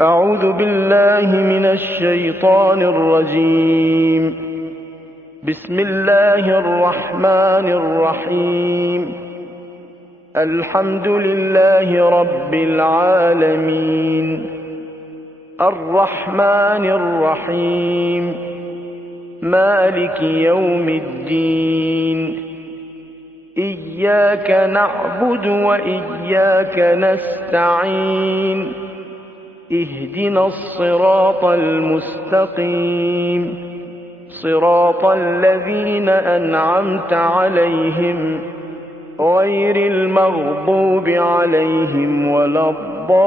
أعوذ بالله من الشيطان الرجيم. بسم الله الرحمن الرحيم. الحمد لله رب العالمين الرحمن الرحيم مالك يوم الدين إياك نعبد وإياك نستعين اهدنا الصراط المستقيم صراط الذين أنعمت عليهم غير المغضوب عليهم ولا الضالين.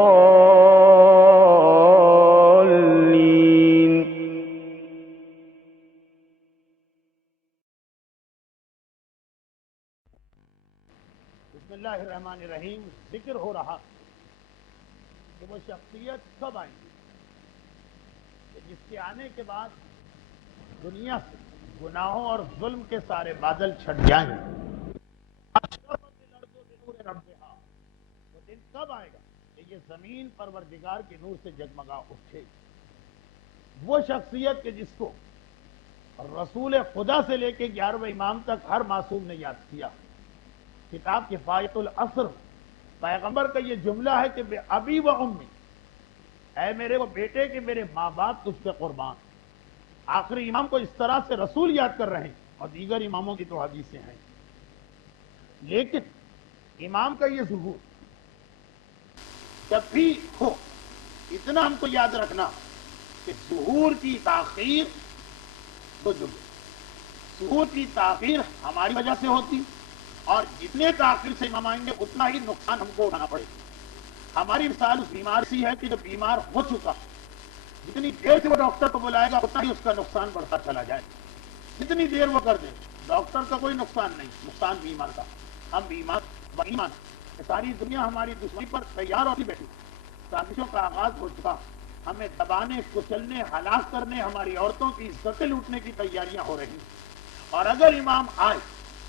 بسم اللہ الرحمن الرحیم. ذکر ہو رہا کہ وہ شخصیت کب آئیں گی کہ جس کے آنے کے بعد دنیا سے گناہوں اور ظلم کے سارے بادل چھٹ جائیں گے. وہ دن کب آئے گا کہ یہ زمین پروردگار کے نور سے جگمگا اٹھے. وہ شخصیت کہ جس کو رسول خدا سے لے کے 11ویں امام تک ہر معصوم نے یاد کیا. کتاب کفایت العصر پیغمبر کا یہ جملہ ہے کہ بے ابی و امی، اے میرے وہ بیٹے کہ میرے ماں باپ تجھ پہ قربان. آخری امام کو اس طرح سے رسول یاد کر رہے ہیں اور دیگر اماموں کی تو حدیثیں ہیں. لیکن امام کا یہ ظہور جب بھی ہو اتنا ہم کو یاد رکھنا کہ ظہور کی تاخیر تو ظہور کی تاخیر ہماری وجہ سے ہوتی، اور جتنے تاخیر سے امام آئیں گے اتنا ہی نقصان ہم کو اٹھانا پڑے گا. ہماری مثال اس بیمار سی ہے کہ جو بیمار ہو چکا جتنی دیر سے وہ ڈاکٹر کو بلائے گا اتنا ہی اس کا نقصان بڑھتا چلا جائے. جتنی دیر وہ کر دے ڈاکٹر کا کوئی نقصان نہیں، نقصان بیمار کا. ہم بیمار بائیمان ساری دنیا ہماری دشمنی پر تیار ہوتی بیٹھی. سازشوں کا آغاز ہو چکا. ہمیں دبانے، کچلنے، ہلاک کرنے، ہماری عورتوں کی عزتیں لوٹنے کی تیاریاں ہو رہی. اور اگر امام آئے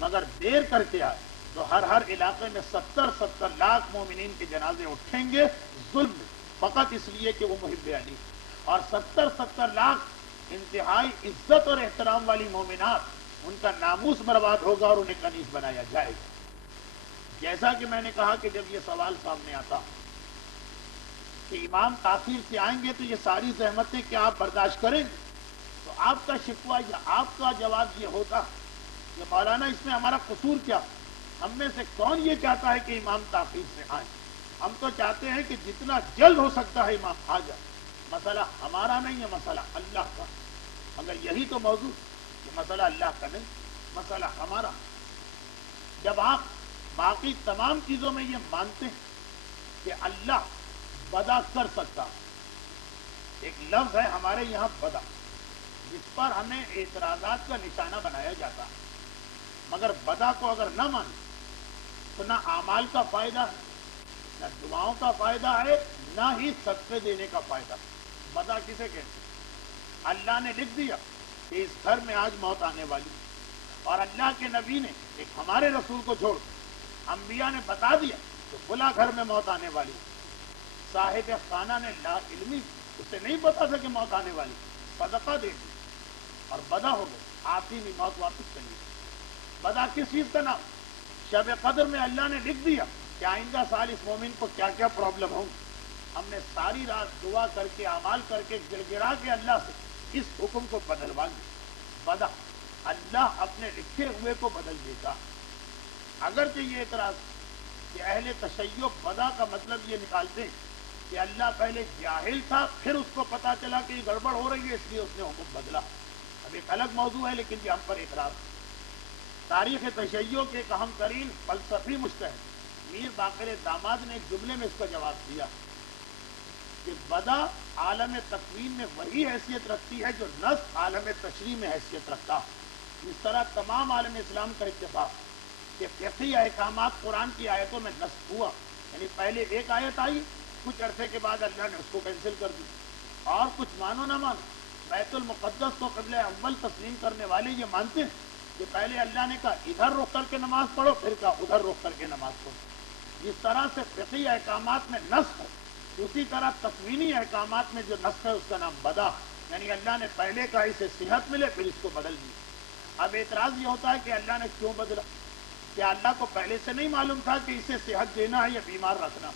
مگر دیر کر کے آئے تو ہر علاقے میں 70 لاکھ مومنین کے جنازے اٹھیں گے ظلم میں، فقط اس لیے کہ وہ محب علی. اور 70 لاکھ انتہائی عزت اور احترام والی مومنات، ان کا ناموس برباد ہوگا اور انہیں کنیز بنایا جائے گا. جیسا کہ میں نے کہا کہ جب یہ سوال سامنے آتا کہ امام تاخیر سے آئیں گے تو یہ ساری زحمتیں کیا آپ برداشت کریں گے، تو آپ کا شکوہ یا آپ کا جواب یہ ہوتا کہ مولانا اس میں ہمارا قصور کیا؟ ہم میں سے کون یہ چاہتا ہے کہ امام تاخیر سے آئیں؟ ہم تو چاہتے ہیں کہ جتنا جلد ہو سکتا ہے امام آ جائے. مسئلہ ہمارا نہیں ہے، مسئلہ اللہ کا. مگر یہی تو موضوع کہ مسئلہ اللہ کا نہیں، مسئلہ ہمارا. جب آپ باقی تمام چیزوں میں یہ مانتے ہیں کہ اللہ بدا کر سکتا، ایک لفظ ہے ہمارے یہاں بدا جس پر ہمیں اعتراضات کا نشانہ بنایا جاتا ہے. مگر بدا کو اگر نہ مانیں تو نہ اعمال کا فائدہ ہے، نہ دعاؤں کا فائدہ ہے، نہ ہی صدقے دینے کا فائدہ ہے. بدا کسے کہتے ہیں؟ اللہ نے لکھ دیا کہ اس گھر میں آج موت آنے والی، اور اللہ کے نبی نے ایک ہمارے رسول کو چھوڑ انبیاء نے بتا دیا کہ فلاں گھر میں موت آنے والی. صاحب خانہ نے لا علمی، اسے نہیں پتا تھا کہ موت آنے والی، صدقہ دے دی اور بدا ہو گئی، آتی بھی موت واپس چلی. بدا کس چیز کا نام؟ شب قدر میں اللہ نے لکھ دیا کہ آئندہ سال اس مومن کو کیا کیا پرابلم ہوں. ہم نے ساری رات دعا کر کے اعمال کر کے گر گرا کے اللہ سے اس حکم کو بدلوا لیا. بدا اللہ اپنے لکھے ہوئے کو بدل دیتا. اگرچہ یہ اعتراض کہ اہل تشیع بدا کا مطلب یہ نکالتے ہیں کہ اللہ پہلے جاہل تھا، پھر اس کو پتا چلا کہ یہ گڑبڑ ہو رہی ہے اس لیے اس نے حکم بدلا. اب ایک الگ موضوع ہے لیکن یہ ہم پر اعتراض. تاریخ تشیع کے ایک اہم ترین فلسفی مجتہد میر باقر داماد نے ایک جملے میں اس کا جواب دیا کہ بدا عالم تکوین میں وہی حیثیت رکھتی ہے جو نصب عالم تشریح میں حیثیت رکھتا. اس طرح تمام عالم اسلام کا اتفاق کہ فقہی احکامات قرآن کی آیتوں میں نصب ہوا، یعنی پہلے ایک آیت آئی، کچھ عرصے کے بعد اللہ نے اس کو کینسل کر دی. اور کچھ مانو نہ مانو بیت المقدس کو قبلہ اول تسلیم کرنے والے یہ مانتے ہیں کہ پہلے اللہ نے کہا ادھر رخ کر کے نماز پڑھو، پھر کہا ادھر رخ کر کے نماز پڑھو. جس طرح سے فقہی احکامات میں نص ہے کہ اس اسی طرح تکوینی احکامات میں جو نسخ ہے اس کا نام بدا، یعنی اللہ نے پہلے کہا اسے صحت ملے پھر اس کو بدل دیا۔ اب اعتراض یہ ہوتا ہے کہ اللہ نے کیوں بدلا؟ کیا اللہ کو پہلے سے نہیں معلوم تھا کہ اسے صحت دینا ہے یا بیمار رکھنا؟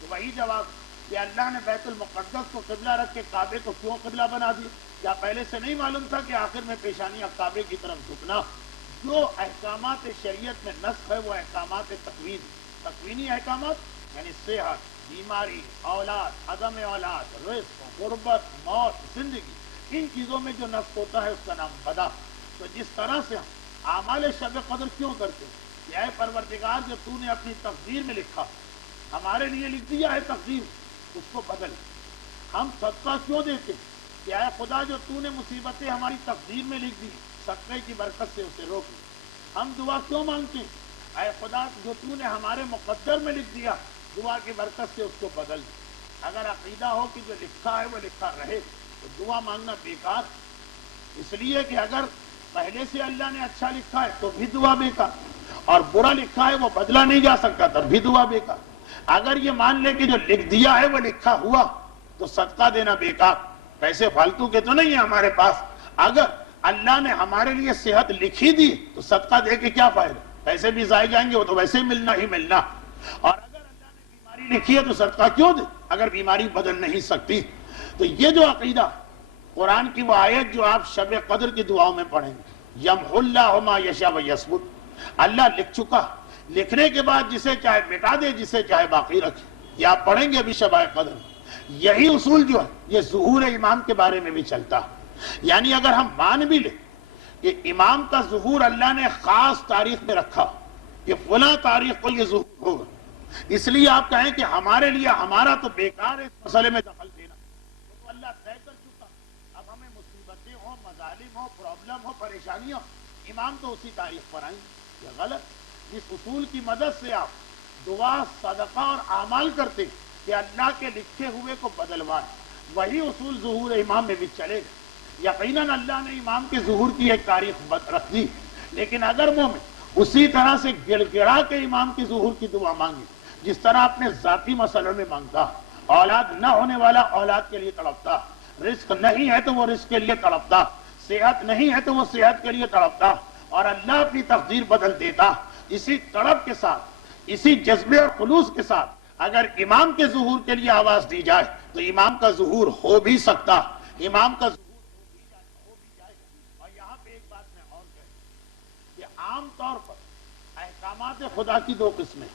تو وہی جواب کہ اللہ نے بیت المقدس کو قبلہ رکھ کے کعبے کو کیوں قبلہ بنا دیا؟ کیا پہلے سے نہیں معلوم تھا کہ آخر میں پیشانی اب کعبے کی طرف جھکنا؟ جو احکامات شریعت میں نسخ ہے وہ احکامات تکوینی احکامات یعنی صحت، بیماری، اولاد، عدم اولاد، رزق، غربت، موت، زندگی، ان چیزوں میں جو نسخ ہوتا ہے اس کا نام بدا۔ تو جس طرح سے ہم اعمال شب قدر کیوں کرتے ہیں کہ اے پروردگار جو تو نے اپنی تقدیر میں لکھا ہمارے لیے لکھ دیا ہے تقدیر، اس کو بدل۔ ہم صدقہ کیوں دیتے ہیں کہ اے خدا جو تو نے مصیبتیں ہماری تقدیر میں لکھ دی صدقے کی برکت سے اسے روک۔ ہم دعا کیوں مانگتے ہیں؟ اے خدا جو تو نے ہمارے مقدر میں لکھ دیا دعا کی برکت سے اس کو بدل دے۔ اگر عقیدہ ہو کہ جو لکھا ہے وہ لکھا رہے تو دعا مانگنا بیکار، اس لیے کہ اگر پہلے سے اللہ نے اچھا لکھا ہے تو بھی دعا بیکار، اور برا لکھا ہے وہ بدلا نہیں جا سکتا تب بھی دعا بیکار۔ اگر یہ مان لے کہ جو لکھ دیا ہے وہ لکھا ہوا تو صدقہ دینا بیکار، پیسے فالتو کے تو نہیں ہیں ہمارے پاس۔ اگر اللہ نے ہمارے لیے صحت لکھی دی تو صدقہ دے کے کیا فائدہ؟ پیسے بھی ضائع جائیں گے، وہ تو ویسے ملنا ہی ملنا۔ اور اگر اللہ نے بیماری لکھی ہے تو صدقہ کیوں دے اگر بیماری بدل نہیں سکتی؟ تو یہ جو عقیدہ قرآن کی وہ آیت جو آپ شب قدر کی دعاؤں میں پڑھیں گے، یمحو اللہ ما یشاء ویثبت، اللہ لکھ چکا، لکھنے کے بعد جسے چاہے مٹا دے جسے چاہے باقی رکھے۔ یہ آپ پڑھیں گے ابھی شب قدر، یہی اصول جو ہے یہ ظہور امام کے بارے میں بھی چلتا ہے۔ یعنی اگر ہم مان بھی لیں کہ امام کا ظہور اللہ نے خاص تاریخ میں رکھا کہ فلاں تاریخ کو یہ ظہور ہوگا، اس لیے آپ کہیں کہ ہمارے لیے ہمارا تو بیکار ہے اس مسئلے میں دخل دینا، تو اللہ طے کر چکا۔ اب ہمیں مصیبتیں ہوں، مظالم ہوں، پرابلم ہو، پریشانیاں، امام تو اسی تاریخ پر آئیں، یہ غلط۔ اس اصول کی مدد سے آپ دعا، صدقہ اور اعمال کرتے کہ اللہ کے لکھے ہوئے کو بدلوائے، وہی اصول ظہور امام میں بھی چلے گا۔ یقیناً اللہ نے امام کے ظہور کی ایک تاریخ رکھ دی، لیکن اگر مومن اسی طرح سے گڑ گڑا کے امام کی ظہور کی دعا مانگے جس طرح اپنے ذاتی مسئلوں میں مانگتا، اولاد نہ ہونے والا اولاد کے لیے تڑپتا، رزق نہیں ہے تو وہ رزق کے لیے تڑپتا، صحت نہیں ہے تو وہ صحت کے لیے تڑپتا، اور اللہ اپنی تقدیر بدل دیتا، اسی تڑپ کے ساتھ، اسی جذبے اور خلوص کے ساتھ اگر امام کے ظہور کے لیے آواز دی جائے تو امام کا ظہور ہو بھی سکتا، امام کا ظہور ہو بھی جائے گا۔ اور یہاں پہ ایک بات میں اور کہوں کہ عام طور پر احکامات خدا کی دو قسمیں،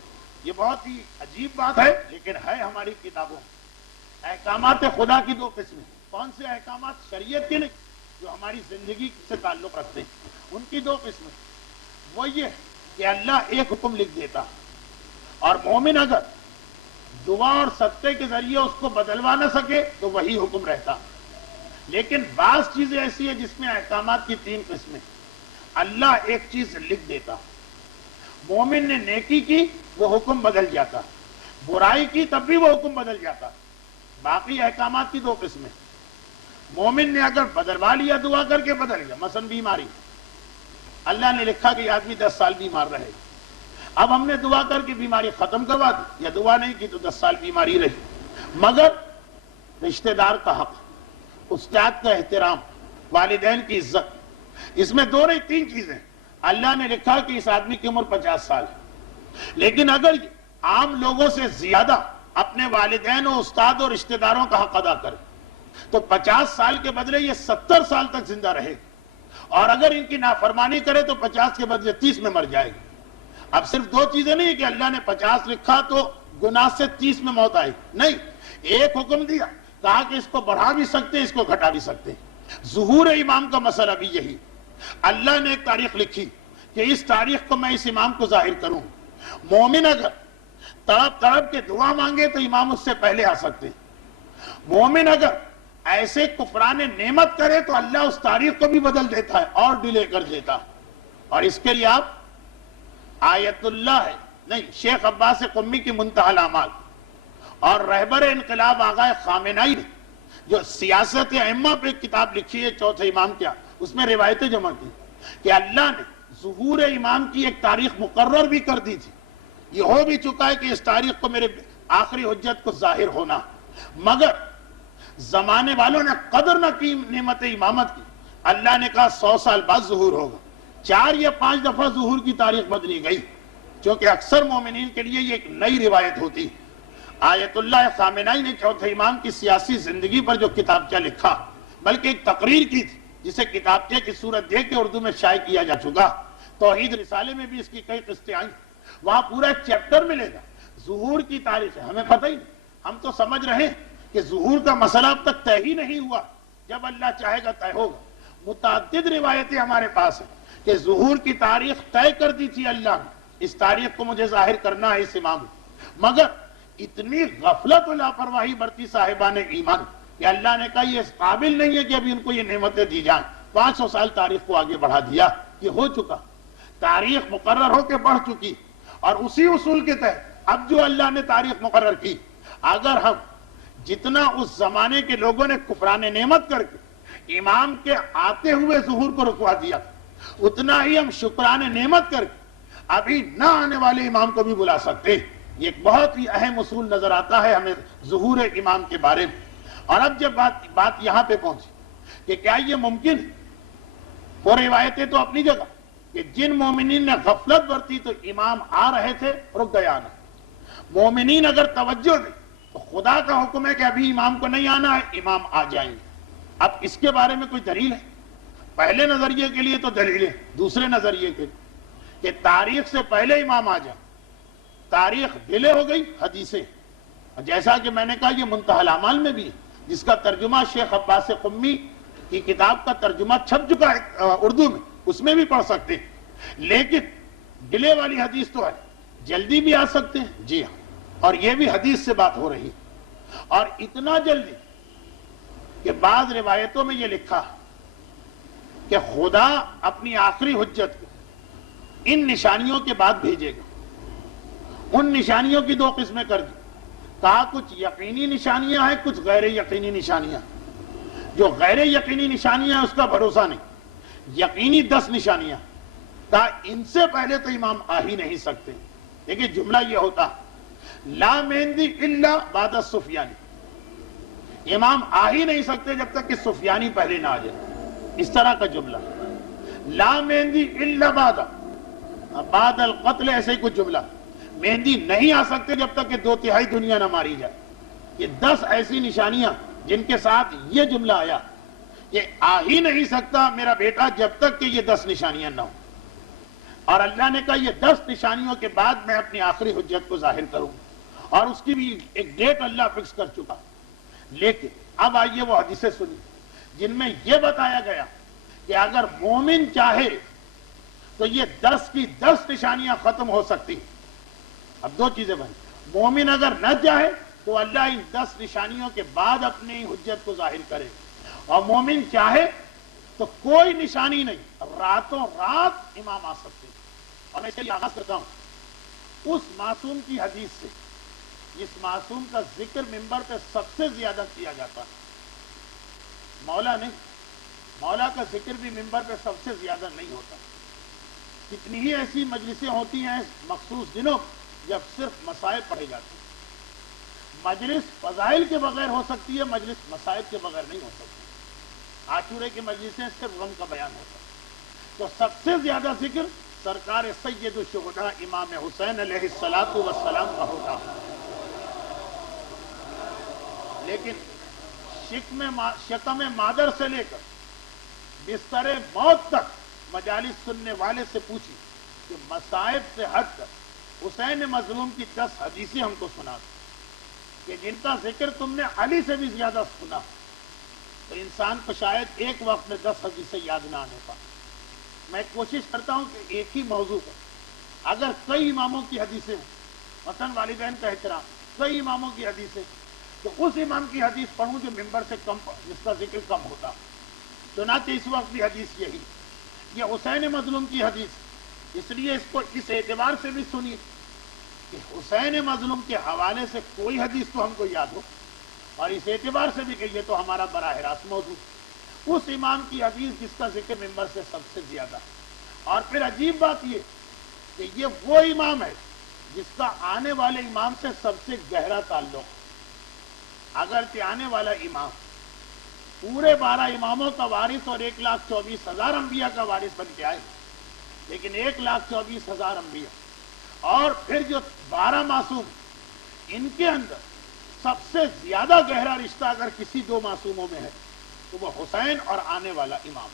یہ بہت ہی عجیب بات ہے لیکن ہے ہماری کتابوں میں۔ احکامات خدا کی دو قسمیں، کون سے احکامات؟ شریعت کے نہیں، جو ہماری زندگی سے تعلق رکھتے ہیں، ان کی دو قسمیں۔ وہ یہ کہ اللہ ایک حکم لکھ دیتا اور مومن اگر دعا اور صدقے کے ذریعے اس کو بدلوا نہ سکے تو وہی حکم رہتا۔ لیکن بعض چیزیں ایسی ہیں جس میں احکامات کی تین قسمیں، اللہ ایک چیز لکھ دیتا، مومن نے نیکی کی وہ حکم بدل جاتا، برائی کی تب بھی وہ حکم بدل جاتا۔ باقی احکامات کی دو قسمیں، مومن نے اگر بدلوا لیا دعا کر کے بدل گیا، مثلا بیماری، اللہ نے لکھا کہ یہ آدمی 10 سال بیمار رہے گا، اب ہم نے دعا کر کے بیماری ختم کروا دی، یا دعا نہیں کی تو 10 سال بیماری رہی، مگر رشتہ دار کا حق، استاد کا احترام، والدین کی عزت، اس میں دو نہیں تین چیزیں۔ اللہ نے لکھا کہ اس آدمی کی عمر 50 سال ہے، لیکن اگر عام لوگوں سے زیادہ اپنے والدین و استاد اور رشتہ داروں کا حق ادا کرے تو 50 سال کے بدلے یہ 70 سال تک زندہ رہے، اور اگر ان کی نافرمانی کرے تو 50 کے بدلے 30 میں مر جائے گی۔ اب صرف دو چیزیں نہیں کہ اللہ نے 50 لکھا تو گناہ سے 30 میں موت آئی، نہیں، ایک حکم دیا، کہا کہ اس کو بڑھا بھی سکتے اس کو گھٹا بھی سکتے۔ ظہور امام کا مسئلہ بھی یہی، اللہ نے ایک تاریخ لکھی کہ اس تاریخ کو میں اس امام کو ظاہر کروں، مومن اگر تڑپ تڑپ کے دعا مانگے تو امام اس سے پہلے آ سکتے، مومن اگر ایسے کفران نعمت کرے تو اللہ اس تاریخ کو بھی بدل دیتا ہے اور ڈیلے کر دیتا۔ اور اس کے لیے آپ آیت اللہ ہے نہیں، شیخ عباس قمی کی منتہی الاعمال اور رہبر انقلاب آغا خامنہئی نے جو سیاست ائمہ پہ کتاب لکھی ہے چوتھے امام کیا، اس میں روایتیں جمع کی کہ اللہ نے ظہور امام کی ایک تاریخ مقرر بھی کر دی تھی، یہ ہو بھی چکا ہے کہ اس تاریخ کو میرے آخری حجت کو ظاہر ہونا، مگر زمانے والوں نے قدر نہ کی نعمت امامت کی. اللہ نے کہا 100 سال بعد ظہور ہوگا. 4 یا 5 دفعہ ظہور کی تاریخ بدلی گئی، چونکہ اکثر مومنین کے لیے یہ ایک نئی روایت ہوتی. آیت اللہ خامنائی نے چوتھے امام کی سیاسی زندگی پر جو کتابچہ لکھا، بلکہ ایک تقریر کی تھی جسے کتابچے کی صورت دے کے اردو میں شائع کیا جا چکا. توحید رسالے میں بھی اس کی کئی قسطیں آئیں. وہاں پورا ایک چیپٹر ملے گا ظہور کی تاریخ ہے. ہمیں پتہ ہی نہیں، ہم تو سمجھ رہے ہیں کہ ظہور کا مسئلہ اب تک طے ہی نہیں ہوا، جب اللہ چاہے گا طے ہوگا. متعدد روایتیں ہمارے پاس ہیں کہ ظہور کی تاریخ طے کر دی تھی اللہ نے. اس تاریخ کو مجھے ظاہر کرنا ہے اس امام، مگر اتنی غفلت و لاپرواہی برتی صاحبان ایمان کہ اللہ نے کہا یہ اس قابل نہیں ہے کہ ابھی ان کو یہ نعمتیں دی جائیں. 500 سال تاریخ کو آگے بڑھا دیا. یہ ہو چکا، تاریخ مقرر ہو کے بڑھ چکی، اور اسی اصول کے تحت اب جو اللہ نے تاریخ مقرر کی، اگر ہم جتنا اس زمانے کے لوگوں نے کفران نعمت کر کے امام کے آتے ہوئے ظہور کو رکوا دیا، اتنا ہی ہم شکران نعمت کر کے ابھی نہ آنے والے امام کو بھی بلا سکتے. یہ ایک بہت ہی اہم اصول نظر آتا ہے ہمیں ظہور امام کے بارے میں. اور اب جب بات یہاں پہ پہنچی کہ کیا یہ ممکن ہے، وہ روایتیں تو اپنی جگہ کہ جن مومنین نے غفلت برتی تو امام آ رہے تھے، رک گیا آنا. مومنین اگر توجہ دیں تو خدا کا حکم ہے کہ ابھی امام کو نہیں آنا ہے، امام آ جائیں گے. اب اس کے بارے میں کوئی دلیل ہے؟ پہلے نظریے کے لیے تو دلیل ہے، دوسرے نظریے کے کہ تاریخ سے پہلے امام آ جائیں. تاریخ ڈیلے ہو گئی، حدیثیں. جیسا کہ میں نے کہا یہ منتہی الاعمال میں بھی، جس کا ترجمہ شیخ عباس قمی کی کتاب کا ترجمہ چھپ چکا ہے اردو میں، اس میں بھی پڑھ سکتے ہیں. لیکن ڈیلے والی حدیث تو ہے، جلدی بھی آ سکتے ہیں. جی ہاں، اور یہ بھی حدیث سے بات ہو رہی ہے. اور اتنا جلدی کہ بعض روایتوں میں یہ لکھا کہ خدا اپنی آخری حجت کو ان نشانیوں کے بعد بھیجے گا. ان نشانیوں کی 2 قسمیں کر دی. کہا کچھ یقینی نشانیاں ہیں، کچھ غیر یقینی نشانیاں. جو غیر یقینی نشانیاں ہیں اس کا بھروسہ نہیں. یقینی 10 نشانیاں. کہا ان سے پہلے تو امام آ ہی نہیں سکتے. دیکھیں جملہ یہ ہوتا لا مہندی الا بعد السفیانی، امام آ ہی نہیں سکتے جب تک کہ سفیانی پہلے نہ آ جائے. اس طرح کا جملہ. لا مہندی الا بعد القتل، ایسے ہی کچھ جملہ. مہندی نہیں آ سکتے جب تک کہ 2/3 دنیا نہ ماری جائے. یہ 10 ایسی نشانیاں جن کے ساتھ یہ جملہ آیا کہ آ ہی نہیں سکتا میرا بیٹا جب تک کہ یہ 10 نشانیاں نہ ہوں. اور اللہ نے کہا یہ 10 نشانیوں کے بعد میں اپنی آخری حجت کو ظاہر کروں، اور اس کی بھی ایک ڈیٹ اللہ فکس کر چکا. لیکن اب آئیے وہ حدیثیں سنی جن میں یہ بتایا گیا کہ اگر مومن چاہے تو یہ 10 کی 10 نشانیاں ختم ہو سکتی. اب 2 چیزیں بنی. مومن اگر نہ چاہے تو اللہ ان 10 نشانیوں کے بعد اپنی حجت کو ظاہر کرے، اور مومن چاہے تو کوئی نشانی نہیں، راتوں رات امام آ سکتے. اور میں اس کے لیے آغاز کرتا ہوں اس معصوم کی حدیث سے، جس معصوم کا ذکر منبر پہ سب سے زیادہ کیا جاتا ہے. مولا نہیں، مولا کا ذکر بھی منبر پہ سب سے زیادہ نہیں ہوتا. کتنی ہی ایسی مجلسیں ہوتی ہیں مخصوص دنوں جب صرف مسائل پڑھے جاتے ہیں. مجلس فضائل کے بغیر ہو سکتی ہے، مجلس مسائل کے بغیر نہیں ہو سکتی. عاشورے کی مجلسیں صرف غم کا بیان ہوتا ہے. تو سب سے زیادہ ذکر سرکار سید الشہداء امام حسین علیہ الصلوۃ والسلام کا ہوتا. لیکن شکم مادر سے لے کر بستر موت تک مجالس سننے والے سے پوچھی کہ مصائب سے ہٹ کر حسین مظلوم کی 10 حدیثیں ہم کو سنا کہ جن کا ذکر تم نے علی سے بھی زیادہ سنا، تو انسان کو شاید ایک وقت میں 10 حدیثیں یاد نہ آنے پا. میں کوشش کرتا ہوں کہ ایک ہی موضوع پر اگر کئی اماموں کی حدیثیں ہیں، مثلا والدین کا احترام، کئی اماموں کی حدیثیں، تو اس امام کی حدیث پڑھوں جو ممبر سے کم، جس کا ذکر کم ہوتا. چنانچہ اس وقت بھی حدیث یہی، یہ حسین مظلوم کی حدیث، اس لیے اس کو اس اعتبار سے بھی سنیے کہ حسین مظلوم کے حوالے سے کوئی حدیث تو ہم کو یاد ہو، اور اس اعتبار سے بھی کہ یہ تو ہمارا براہ راست موضوع، اس امام کی حدیث جس کا ذکر ممبر سے سب سے زیادہ. اور پھر عجیب بات یہ کہ یہ وہ امام ہے جس کا آنے والے امام سے سب سے گہرا تعلق. اگرچہ آنے والا امام پورے 12 اماموں کا وارث اور 1,24,000 انبیاء کا وارث بن کے آئے، لیکن 1,24,000 انبیاء اور پھر جو 12 معصوم، ان کے اندر سب سے زیادہ گہرا رشتہ اگر کسی 2 معصوموں میں ہے تو وہ حسین اور آنے والا امام،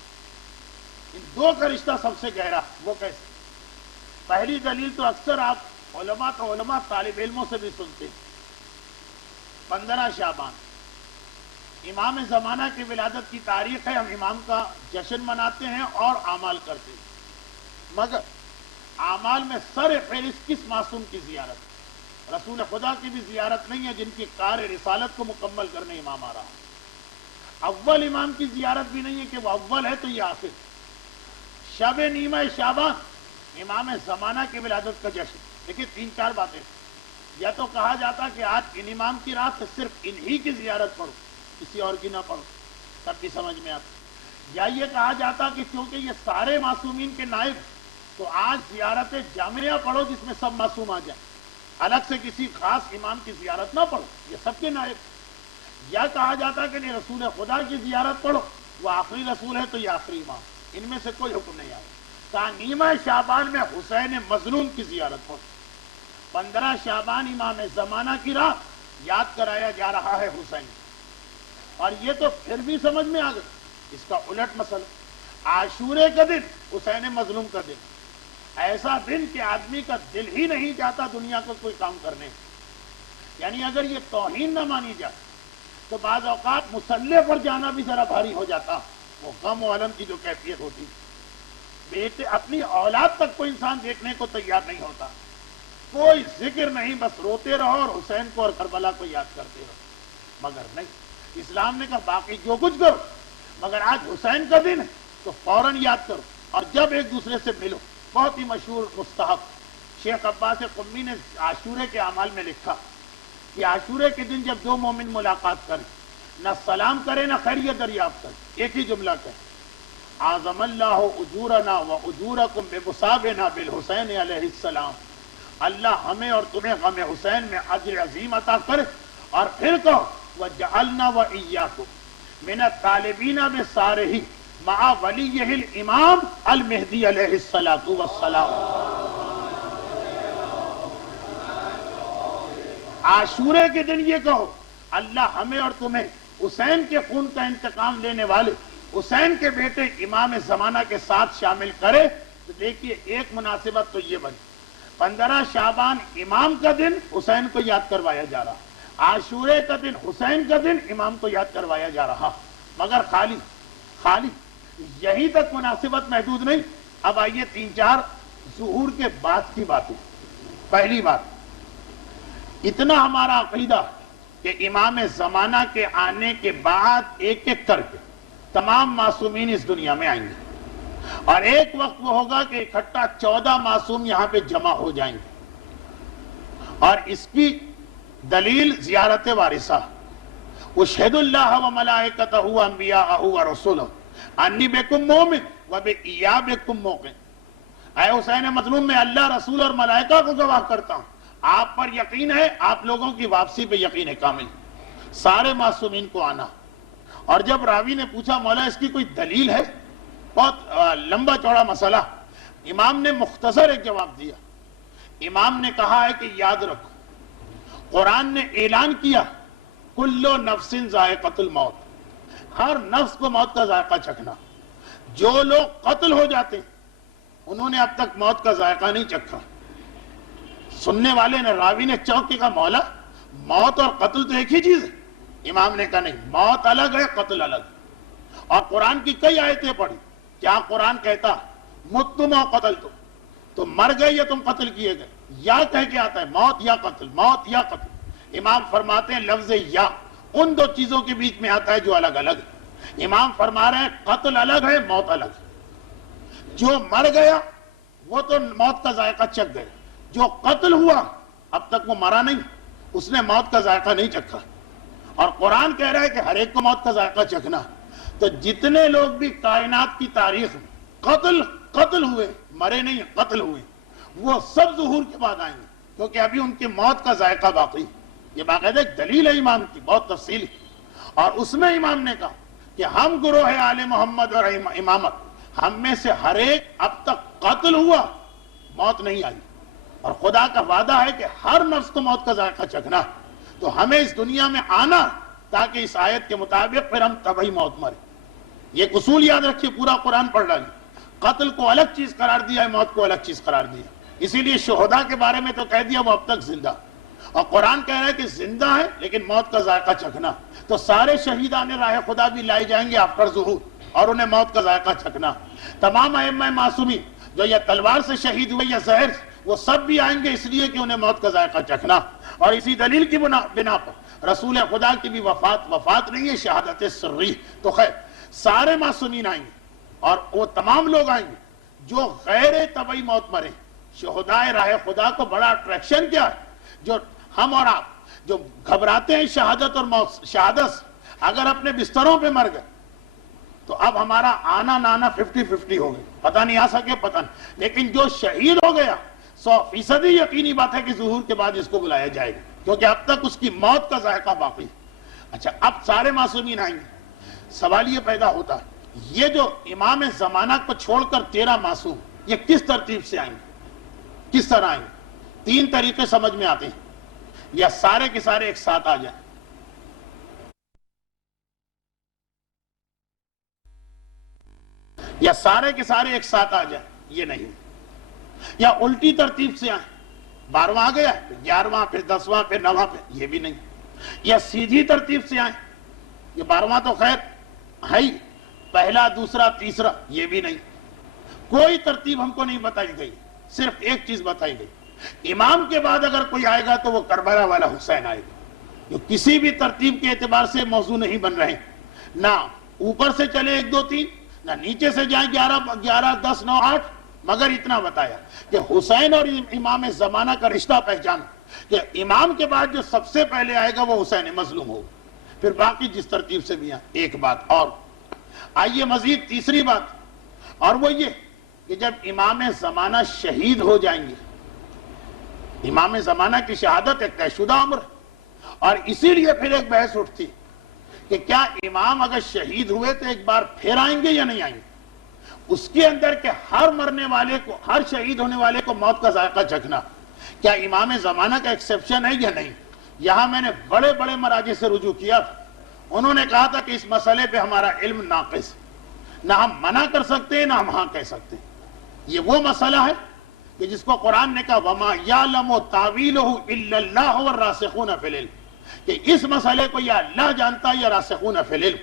ان 2 کا رشتہ سب سے گہرا۔ وہ کیسے؟ پہلی دلیل تو اکثر آپ علماء طالب علموں سے بھی سنتے ہیں۔ 15 شعبان امام زمانہ کی ولادت کی تاریخ ہے، ہم امام کا جشن مناتے ہیں اور اعمال کرتے ہیں، مگر اعمال میں سر فہرست کس معصوم کی زیارت؟ رسول خدا کی بھی زیارت نہیں ہے، جن کی کار رسالت کو مکمل کرنے امام آ رہا۔ اول امام کی زیارت بھی نہیں ہے کہ وہ اول ہے تو یہ آخر۔ شب نیمہ شعبان امام زمانہ کی ولادت کا جشن۔ دیکھیے 3-4 باتیں، یا تو کہا جاتا کہ آج ان امام کی رات ہے، صرف انہی کی زیارت پڑھو، کسی اور کی نہ پڑھو، تب بھی سمجھ میں آتا، یا یہ کہا جاتا کہ کیونکہ یہ سارے معصومین کے نائب تو آج زیارت جامعہ پڑھو جس میں سب معصوم آ جائیں، الگ سے کسی خاص امام کی زیارت نہ پڑھو، یہ سب کے نائب۔ یا کہا جاتا کہ نہیں، رسول خدا کی زیارت پڑھو، وہ آخری رسول ہے تو یہ آخری امام، ان میں سے کوئی حکم نہیں آیا۔ کہا نیمہ شعبان میں حسین مظلوم کی زیارت پڑھو۔ 15 شعبان امام زمانہ کی رات یاد کرایا جا رہا ہے حسین، اور یہ تو پھر بھی سمجھ میں آ گیا۔ اس کا الٹ مسئلہ عاشورے کا دن حسین مظلوم کا دن، ایسا دن کہ آدمی کا دل ہی نہیں جاتا دنیا کو کوئی کام کرنے، یعنی اگر یہ توہین نہ مانی جائے تو بعض اوقات مسلح پر جانا بھی ذرا بھاری ہو جاتا، وہ غم و الم کی جو کیفیت ہوتی، بیٹے اپنی اولاد تک کو انسان دیکھنے کو تیار نہیں ہوتا، کوئی ذکر نہیں، بس روتے رہو اور حسین کو اور کربلا کو یاد کرتے رہو، مگر نہیں، اسلام نے کہا باقی جو کچھ کرو، مگر آج حسین کا دن ہے تو فوراً یاد کرو، اور جب ایک دوسرے سے ملو۔ بہت ہی مشہور مستحب شیخ عباس قمی نے عاشورے کے اعمال میں لکھا کہ عاشورے کے دن جب 2 مومن ملاقات کریں، نہ سلام کرے نہ خیریت دریافت کرے، ایک ہی جملہ کہے، اعظم اللہ اجورنا و اجورکم بمصابنا بالحسین علیہ السلام، اللہ ہمیں اور تمہیں غم حسین میں اجر عظیم عطا کرے، اور پھر کہو وجعلنا وإیاکم من الطالبین بسارہ مع ولیہ الامام المہدی علیہ السلام۔ عاشورے کے دن یہ کہو اللہ ہمیں اور تمہیں حسین کے خون کا انتقام لینے والے حسین کے بیٹے امام زمانہ کے ساتھ شامل کرے۔ تو دیکھیے ایک مناسبت تو یہ بنی، 15 شعبان امام کا دن حسین کو یاد کروایا جا رہا، عاشورے کا دن حسین کا دن امام کو یاد کروایا جا رہا، مگر خالی یہی تک مناسبت محدود نہیں۔ اب آئیے 3-4 ظہور کے بعد کی باتیں۔ پہلی بات، اتنا ہمارا عقیدہ کہ امام زمانہ کے آنے کے بعد ایک ایک کر کے تمام معصومین اس دنیا میں آئیں گے، اور ایک وقت وہ ہوگا کہ اکٹھا 14 معصوم یہاں پہ جمع ہو جائیں گے، اور اس کی دلیل زیارت وارثہ، اشہد اللہ و ملائکتہ و انبیاءہ و رسولہ انی بکم مومن و بایابکم موقن۔ اے حسین مظلوم، میں اللہ، رسول اور ملائکہ کو گواہ کرتا ہوں، آپ پر یقین ہے، آپ لوگوں کی واپسی پہ یقین کامل، سارے معصومین کو آنا۔ اور جب راوی نے پوچھا مولا اس کی کوئی دلیل ہے، بہت لمبا چوڑا مسئلہ، امام نے مختصر ایک جواب دیا۔ امام نے کہا ہے کہ یاد رکھو، قرآن نے اعلان کیا کل نفس ذائقۃ الموت، ہر نفس کو موت کا ذائقہ چکھنا۔ جو لوگ قتل ہو جاتے ہیں انہوں نے اب تک موت کا ذائقہ نہیں چکھا۔ سننے والے نے، راوی نے چونک کے کہا مولا موت اور قتل تو ایک ہی چیز ہے؟ امام نے کہا نہیں، موت الگ ہے، قتل الگ ہے۔ اور قرآن کی کئی آیتیں پڑھی، کیا قرآن کہتا متم و قتل تو مر گئے یا تم قتل کیے گئے، یا کہہ کے آتا ہے موت یا قتل، موت یا قتل۔ امام فرماتے ہیں لفظ یا ان 2 چیزوں کے بیچ میں آتا ہے جو الگ الگ ہے۔ امام فرما رہے ہیں قتل الگ ہے، موت الگ ہے۔ جو مر گیا وہ تو موت کا ذائقہ چکھ گیا، جو قتل ہوا اب تک وہ مرا نہیں، اس نے موت کا ذائقہ نہیں چکھا۔ اور قرآن کہہ رہا ہے کہ ہر ایک کو موت کا ذائقہ چکھنا۔ تو جتنے لوگ بھی کائنات کی تاریخ میں قتل ہوئے، مرے نہیں قتل ہوئے، وہ سب ظہور کے بعد آئیں گے، کیونکہ ابھی ان کی موت کا ذائقہ باقی۔ یہ باقاعدہ ایک دلیل ہے امام کی بہت تفصیلی، اور اس میں امام نے کہا کہ ہم گروہ آل محمد اور امامت، ہم میں سے ہر ایک اب تک قتل ہوا موت نہیں آئی، اور خدا کا وعدہ ہے کہ ہر نفس کو موت کا ذائقہ چکھنا، تو ہمیں اس دنیا میں آنا تاکہ اس آیت کے مطابق پھر ہم تبھی موت مرے۔ یہ اصول یاد رکھیے، پورا قرآن پڑھ ڈالیے، قتل کو الگ چیز قرار دیا ہے، موت کو الگ چیز قرار دیا، اسی لیے شہداء کے بارے میں تو کہہ دیا وہ اب تک زندہ، اور قرآن کہہ رہا ہے کہ زندہ ہے لیکن موت کا ذائقہ چکھنا، تو سارے شہیدان راہ خدا بھی لائے جائیں گے آفٹر ظہور، اور انہیں موت کا ذائقہ چکھنا۔ تمام ائمہ معصومین جو یا تلوار سے شہید ہوئے یا زہر، وہ سب بھی آئیں گے اس لیے کہ انہیں موت کا ذائقہ چکھنا، اور اسی دلیل کی بنا پر رسول خدا کی بھی وفات نہیں ہے، شہادت سری، تو خیر سارے معصومین آئیں گے، اور وہ تمام لوگ آئیں گے جو غیر طبعی موت مرے۔ شہداء راہ خدا کو بڑا اٹریکشن کیا ہے، جو ہم اور آپ جو گھبراتے ہیں شہادت اور موت، شہادت اگر اپنے بستروں پہ مر گئے تو اب ہمارا آنا نانا 50-50 ہو گئے، پتہ نہیں آ سکے پتہ نہیں، لیکن جو شہید ہو گیا 100% یقینی بات ہے کہ ظہور کے بعد اس کو بلایا جائے گا، کیونکہ اب تک اس کی موت کا ذائقہ باقی۔ اچھا، اب سارے معصومین آئیں گے، سوال یہ پیدا ہوتا ہے یہ جو امام زمانہ کو چھوڑ کر 13 معصوم یہ کس ترتیب سے آئیں گے، کس طرح آئیں گے؟ 3 طریقے سمجھ میں آتے ہیں، یا سارے کے سارے ایک ساتھ آ جائیں، یا سارے کے سارے ایک ساتھ آ جائیں، یہ نہیں، یا الٹی ترتیب سے آئیں، 12واں آ گیا پھر 11واں پھر 10واں پھر 9واں پہ، یہ بھی نہیں، یا سیدھی ترتیب سے آئیں، یہ 12واں تو خیر ہے ہی، پہلا دوسرا تیسرا، یہ بھی نہیں، کوئی ترتیب ہم کو نہیں بتائی گئی، صرف ایک چیز بتائی گئی، امام کے بعد اگر کوئی آئے گا تو وہ کربلا والا حسین آئے گا، جو کسی بھی ترتیب کے اعتبار سے موضوع نہیں بن رہے، نہ اوپر سے چلے 1 2 3، نہ نیچے سے جائیں 11 10 9 8، مگر اتنا بتایا کہ حسین اور امام زمانہ کا رشتہ پہچان، کہ امام کے بعد جو سب سے پہلے آئے گا وہ حسین مظلوم ہوگا، پھر باقی جس ترتیب سے بھی آئیں۔ ایک بات اور آئیے مزید تیسری بات، اور وہ یہ کہ جب امام زمانہ شہید ہو جائیں گے، امام زمانہ کی شہادت ایک طے شدہ امر ہے، اور اسی لیے پھر ایک بحث اٹھتی کہ کیا امام اگر شہید ہوئے تو ایک بار پھر آئیں گے یا نہیں آئیں گے؟ اس کے اندر کہ ہر مرنے والے کو، ہر شہید ہونے والے کو موت کا ذائقہ چکھنا، کیا امام زمانہ کا ایکسیپشن ہے یا نہیں؟ یہاں میں نے بڑے بڑے مراجع سے رجوع کیا تھا، انہوں نے کہا تھا کہ اس مسئلے پہ ہمارا علم ناقص ہے، نہ ہم منع کر سکتے ہیں نہ ہم ہاں کہہ سکتے ہیں۔ یہ وہ مسئلہ ہے کہ جس کو قرآن نے کہا وَمَا يَعْلَمُ تَعْوِيلَهُ إِلَّا اللَّهُ وَالرَّاسِخُونَ فِي الْعِلْمِ، کہ اس مسئلے کو یا اللہ جانتا ہے یا راسخون فی العلم۔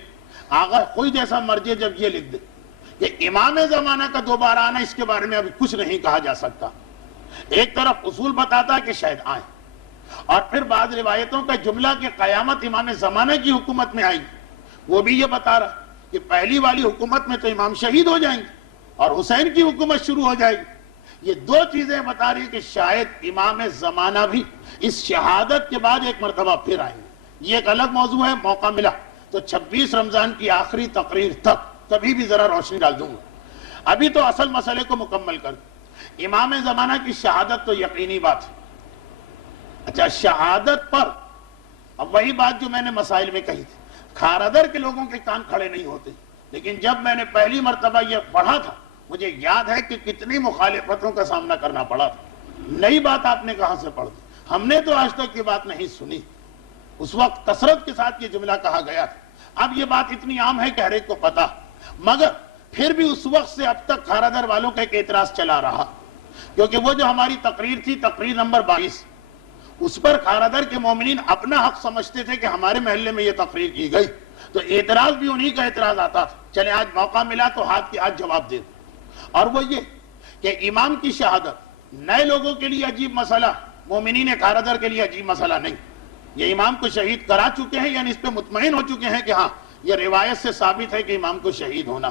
آغا کوئی جیسا مرجع جب یہ لکھ دے کہ امام زمانہ کا دوبارہ آنا، اس کے بارے میں ابھی کچھ نہیں کہا جا سکتا، ایک طرف اصول بتاتا ہے کہ شاید آئیں، اور پھر بعض روایتوں کا جملہ کہ قیامت امام زمانہ کی حکومت میں آئی، وہ بھی یہ بتا رہا کہ پہلی والی حکومت میں تو امام شہید ہو جائیں گے اور حسین کی حکومت شروع ہو جائے گی۔ یہ 2 چیزیں بتا رہی کہ شاید امام زمانہ بھی اس شہادت کے بعد ایک مرتبہ پھر آئیں گے۔ یہ ایک الگ موضوع ہے، موقع ملا تو 26 رمضان کی آخری تقریر تک کبھی بھی ذرا روشنی ڈال دوں گا۔ ابھی تو اصل مسئلے کو مکمل کر دوں۔ امام زمانہ کی شہادت تو یقینی بات ہے۔ اچھا، شہادت پر اب وہی بات جو میں نے مسائل میں کہی تھی، کھارادر کے لوگوں کے کان کھڑے نہیں ہوتے، لیکن جب میں نے پہلی مرتبہ یہ پڑھا تھا مجھے یاد ہے کہ کتنی مخالفتوں کا سامنا کرنا پڑا تھا۔ نئی بات آپ نے کہاں سے پڑھ دی؟ ہم نے تو آج تک یہ بات نہیں سنی۔ اس وقت کثرت کے ساتھ یہ جملہ کہا گیا تھا، اب یہ بات اتنی عام ہے کہ ہر ایک کو پتا، مگر پھر بھی اس وقت سے اب تک کھارادر والوں کا ایک اعتراض چلا رہا، کیونکہ وہ جو ہماری تقریر تھی، تقریر نمبر 22، اس پر کھارادر کے مومنین اپنا حق سمجھتے تھے کہ ہمارے محلے میں یہ تقریر کی گئی، تو اعتراض بھی انہی کا اعتراض آتا تھا۔ چلے آج موقع ملا تو ہاتھ کے ہاتھ جواب دے، اور وہ یہ کہ امام کی شہادت نئے لوگوں کے لیے عجیب مسئلہ، مومنین کھارادر کے لیے عجیب مسئلہ نہیں۔ یہ امام کو شہید کرا چکے ہیں، یعنی اس پہ مطمئن ہو چکے ہیں کہ ہاں یہ روایت سے ثابت ہے کہ امام کو شہید ہونا۔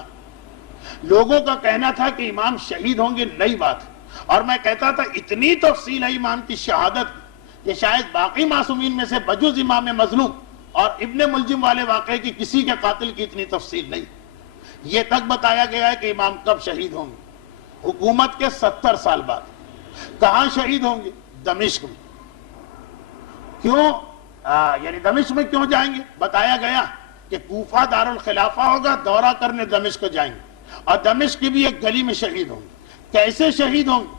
لوگوں کا کہنا تھا کہ امام شہید ہوں گے، نئی بات، اور میں کہتا تھا اتنی تفصیل ہے امام کی شہادت کہ شاید باقی معصومین میں سے بجز امام مظلوم اور ابن ملجم والے واقعے کی کسی کے قاتل کی اتنی تفصیل نہیں۔ یہ تک بتایا گیا ہے کہ امام کب شہید ہوں گے، حکومت کے 70 سال بعد۔ کہاں شہید ہوں گے؟ دمشق میں۔ کیوں؟ یعنی دمشق میں کیوں جائیں گے؟ بتایا گیا کہ کوفہ دارالخلافہ ہوگا، دورہ کرنے دمشق جائیں گے، اور دمشق کی بھی ایک گلی میں شہید ہوں گے۔ کیسے شہید ہوں گے؟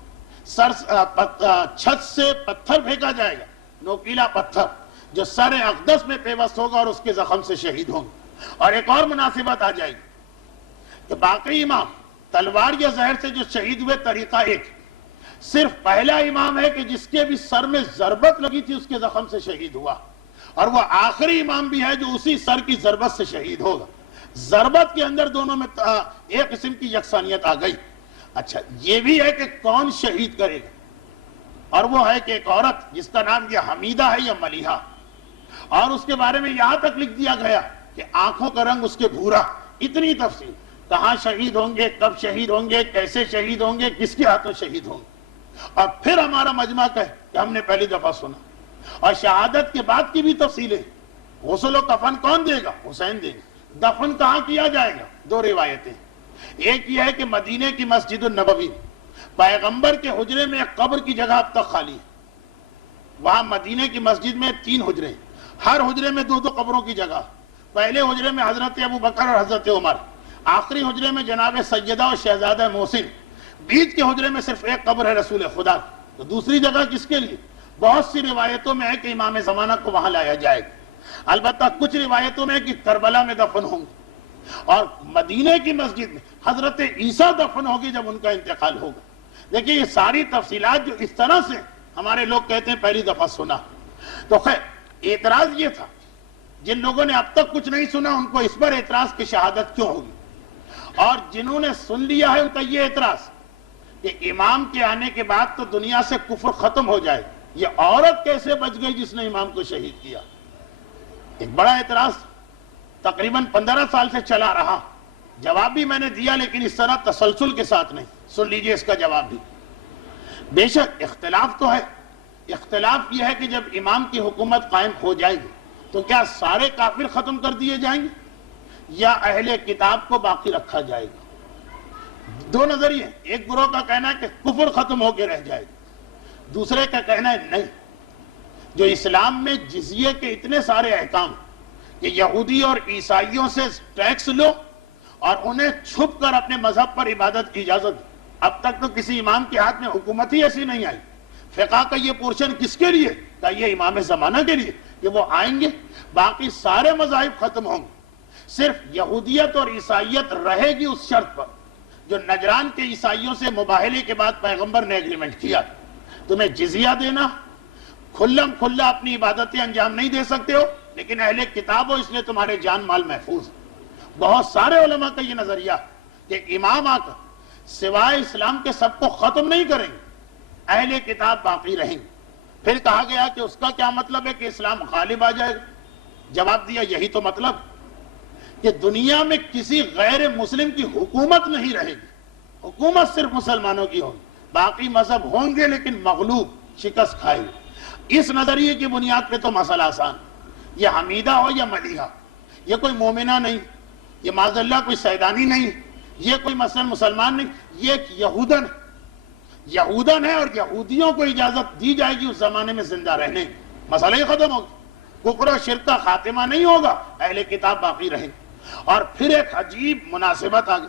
چھت سے پتھر پھینکا جائے گا، نوکیلا پتھر، جو سر اقدس میں پیوست ہوگا اور اس کے زخم سے شہید ہوں گے۔ اور ایک اور مناسبت آ جائے گی کہ باقی امام تلوار یا زہر سے جو شہید ہوئے طریقہ ایک، صرف پہلا امام ہے کہ جس کے بھی سر میں ضربت لگی تھی اس کے زخم سے شہید ہوا، اور وہ آخری امام بھی ہے جو اسی سر کی ضربت سے شہید ہوگا۔ ضربت کے اندر دونوں میں ایک قسم کی یکسانیت آ گئی۔ اچھا، یہ بھی ہے کہ کون شہید کرے گا، اور وہ ہے کہ ایک عورت جس کا نام یہ حمیدہ ہے یا ملیحہ، اور اس کے بارے میں یہاں تک لکھ دیا گیا کہ آنکھوں کا رنگ اس کے بھورا۔ اتنی تفصیل، کہاں شہید ہوں گے، کب شہید ہوں گے، کیسے شہید ہوں گے، کس کے ہاتھوں شہید ہوں گے۔ اور پھر ہمارا مجمع کہے کہ ہم نے پہلی دفعہ سنا، اور شہادت کے بعد کی بھی تفصیلیں۔ غسل و کفن کون دے گا؟ حسین دے گا۔ دفن کہاں کیا جائے گا؟ دو روایتیں، ایک یہ ہے کہ مدینہ کی مسجد النبوی، پیغمبر کے حجرے میں ایک قبر کی جگہ اب تک خالی ہے۔ وہاں مدینہ کی مسجد میں 3 حجرے، ہر حجرے میں 2 قبروں کی جگہ۔ پہلے حجرے میں حضرت ابو بکر اور حضرت عمر، آخری حجرے میں جناب سیدہ اور شہزادہ محسن، بیچ کے حجرے میں صرف ایک قبر ہے رسول خدا۔ تو دوسری جگہ کس کے لیے؟ بہت سی روایتوں میں ہے کہ امام زمانہ کو وہاں لایا جائے گا، البتہ کچھ روایتوں میں ہے کہ کربلا میں دفن ہوں گے، اور مدینہ کی مسجد میں حضرت عیسیٰ دفن ہوگی جب ان کا انتقال ہوگا۔ دیکھیں یہ ساری تفصیلات جو اس طرح سے ہمارے لوگ کہتے ہیں پہلی دفعہ سنا۔ تو خیر، اعتراض یہ تھا، جن لوگوں نے اب تک کچھ نہیں سنا ان کو اس پر اعتراض کہ شہادت کیوں ہوگی، اور جنہوں نے سن لیا ہے ان کا یہ اعتراض کہ امام کے آنے کے بعد تو دنیا سے کفر ختم ہو جائے، یہ عورت کیسے بچ گئی جس نے امام کو شہید کیا؟ ایک بڑا اعتراض تقریباً 15 سال سے چلا رہا، جواب بھی میں نے دیا لیکن اس طرح تسلسل کے ساتھ نہیں۔ سن لیجئے اس کا جواب بھی۔ بے شک اختلاف تو ہے، اختلاف یہ ہے کہ جب امام کی حکومت قائم ہو جائے گی تو کیا سارے کافر ختم کر دیے جائیں گے یا اہل کتاب کو باقی رکھا جائے گا؟ دو نظریے، ایک گروہ کا کہنا ہے کہ کفر ختم ہو کے رہ جائے گا، دوسرے کا کہنا ہے نہیں، جو اسلام میں جزیے کے اتنے سارے احکام کہ یہودی اور عیسائیوں سے ٹیکس لو اور انہیں چھپ کر اپنے مذہب پر عبادت کی اجازت، اب تک تو کسی امام کے ہاتھ میں حکومت ہی ایسی نہیں آئی۔ فقہ کا یہ پورشن کس کے لیے؟ کہ یہ امام زمانہ کے لیے کہ وہ آئیں گے، باقی سارے مذاہب ختم ہوں گے، صرف یہودیت اور عیسائیت رہے گی اس شرط پر جو نجران کے عیسائیوں سے مباہلے کے بعد پیغمبر نے ایگریمنٹ کیا، تمہیں جزیہ دینا، کھلم کھلا اپنی عبادتیں انجام نہیں دے سکتے ہو لیکن اہل کتاب ہو اس لیے تمہارے جان مال محفوظ۔ بہت سارے علماء کا یہ نظریہ کہ امام آ کر سوائے اسلام کے سب کو ختم نہیں کریں گے، اہل کتاب باقی رہیں گے۔ پھر کہا گیا کہ اس کا کیا مطلب ہے کہ اسلام غالب آ جائے گا؟ جواب دیا یہی تو مطلب کہ دنیا میں کسی غیر مسلم کی حکومت نہیں رہے گی، حکومت صرف مسلمانوں کی ہوگی، باقی مذہب ہوں گے لیکن مغلوب، شکست کھائے گے۔ اس نظریے کی بنیاد پہ تو مسئلہ آسان، یہ حمیدہ ہو یا ملیحہ، یہ کوئی مومنہ نہیں، یہ معاذ اللہ کوئی سیدانی نہیں، یہ کوئی مثلا مسلمان نہیں، یہ ایک یہودن ہے اور یہودیوں کو اجازت دی جائے گی اس زمانے میں زندہ رہنے، مسئلہ ہی ختم ہوگا، کفر و شرک کا خاتمہ نہیں ہوگا، اہل کتاب باقی رہیں۔ اور پھر ایک عجیب مناسبت آ گئی،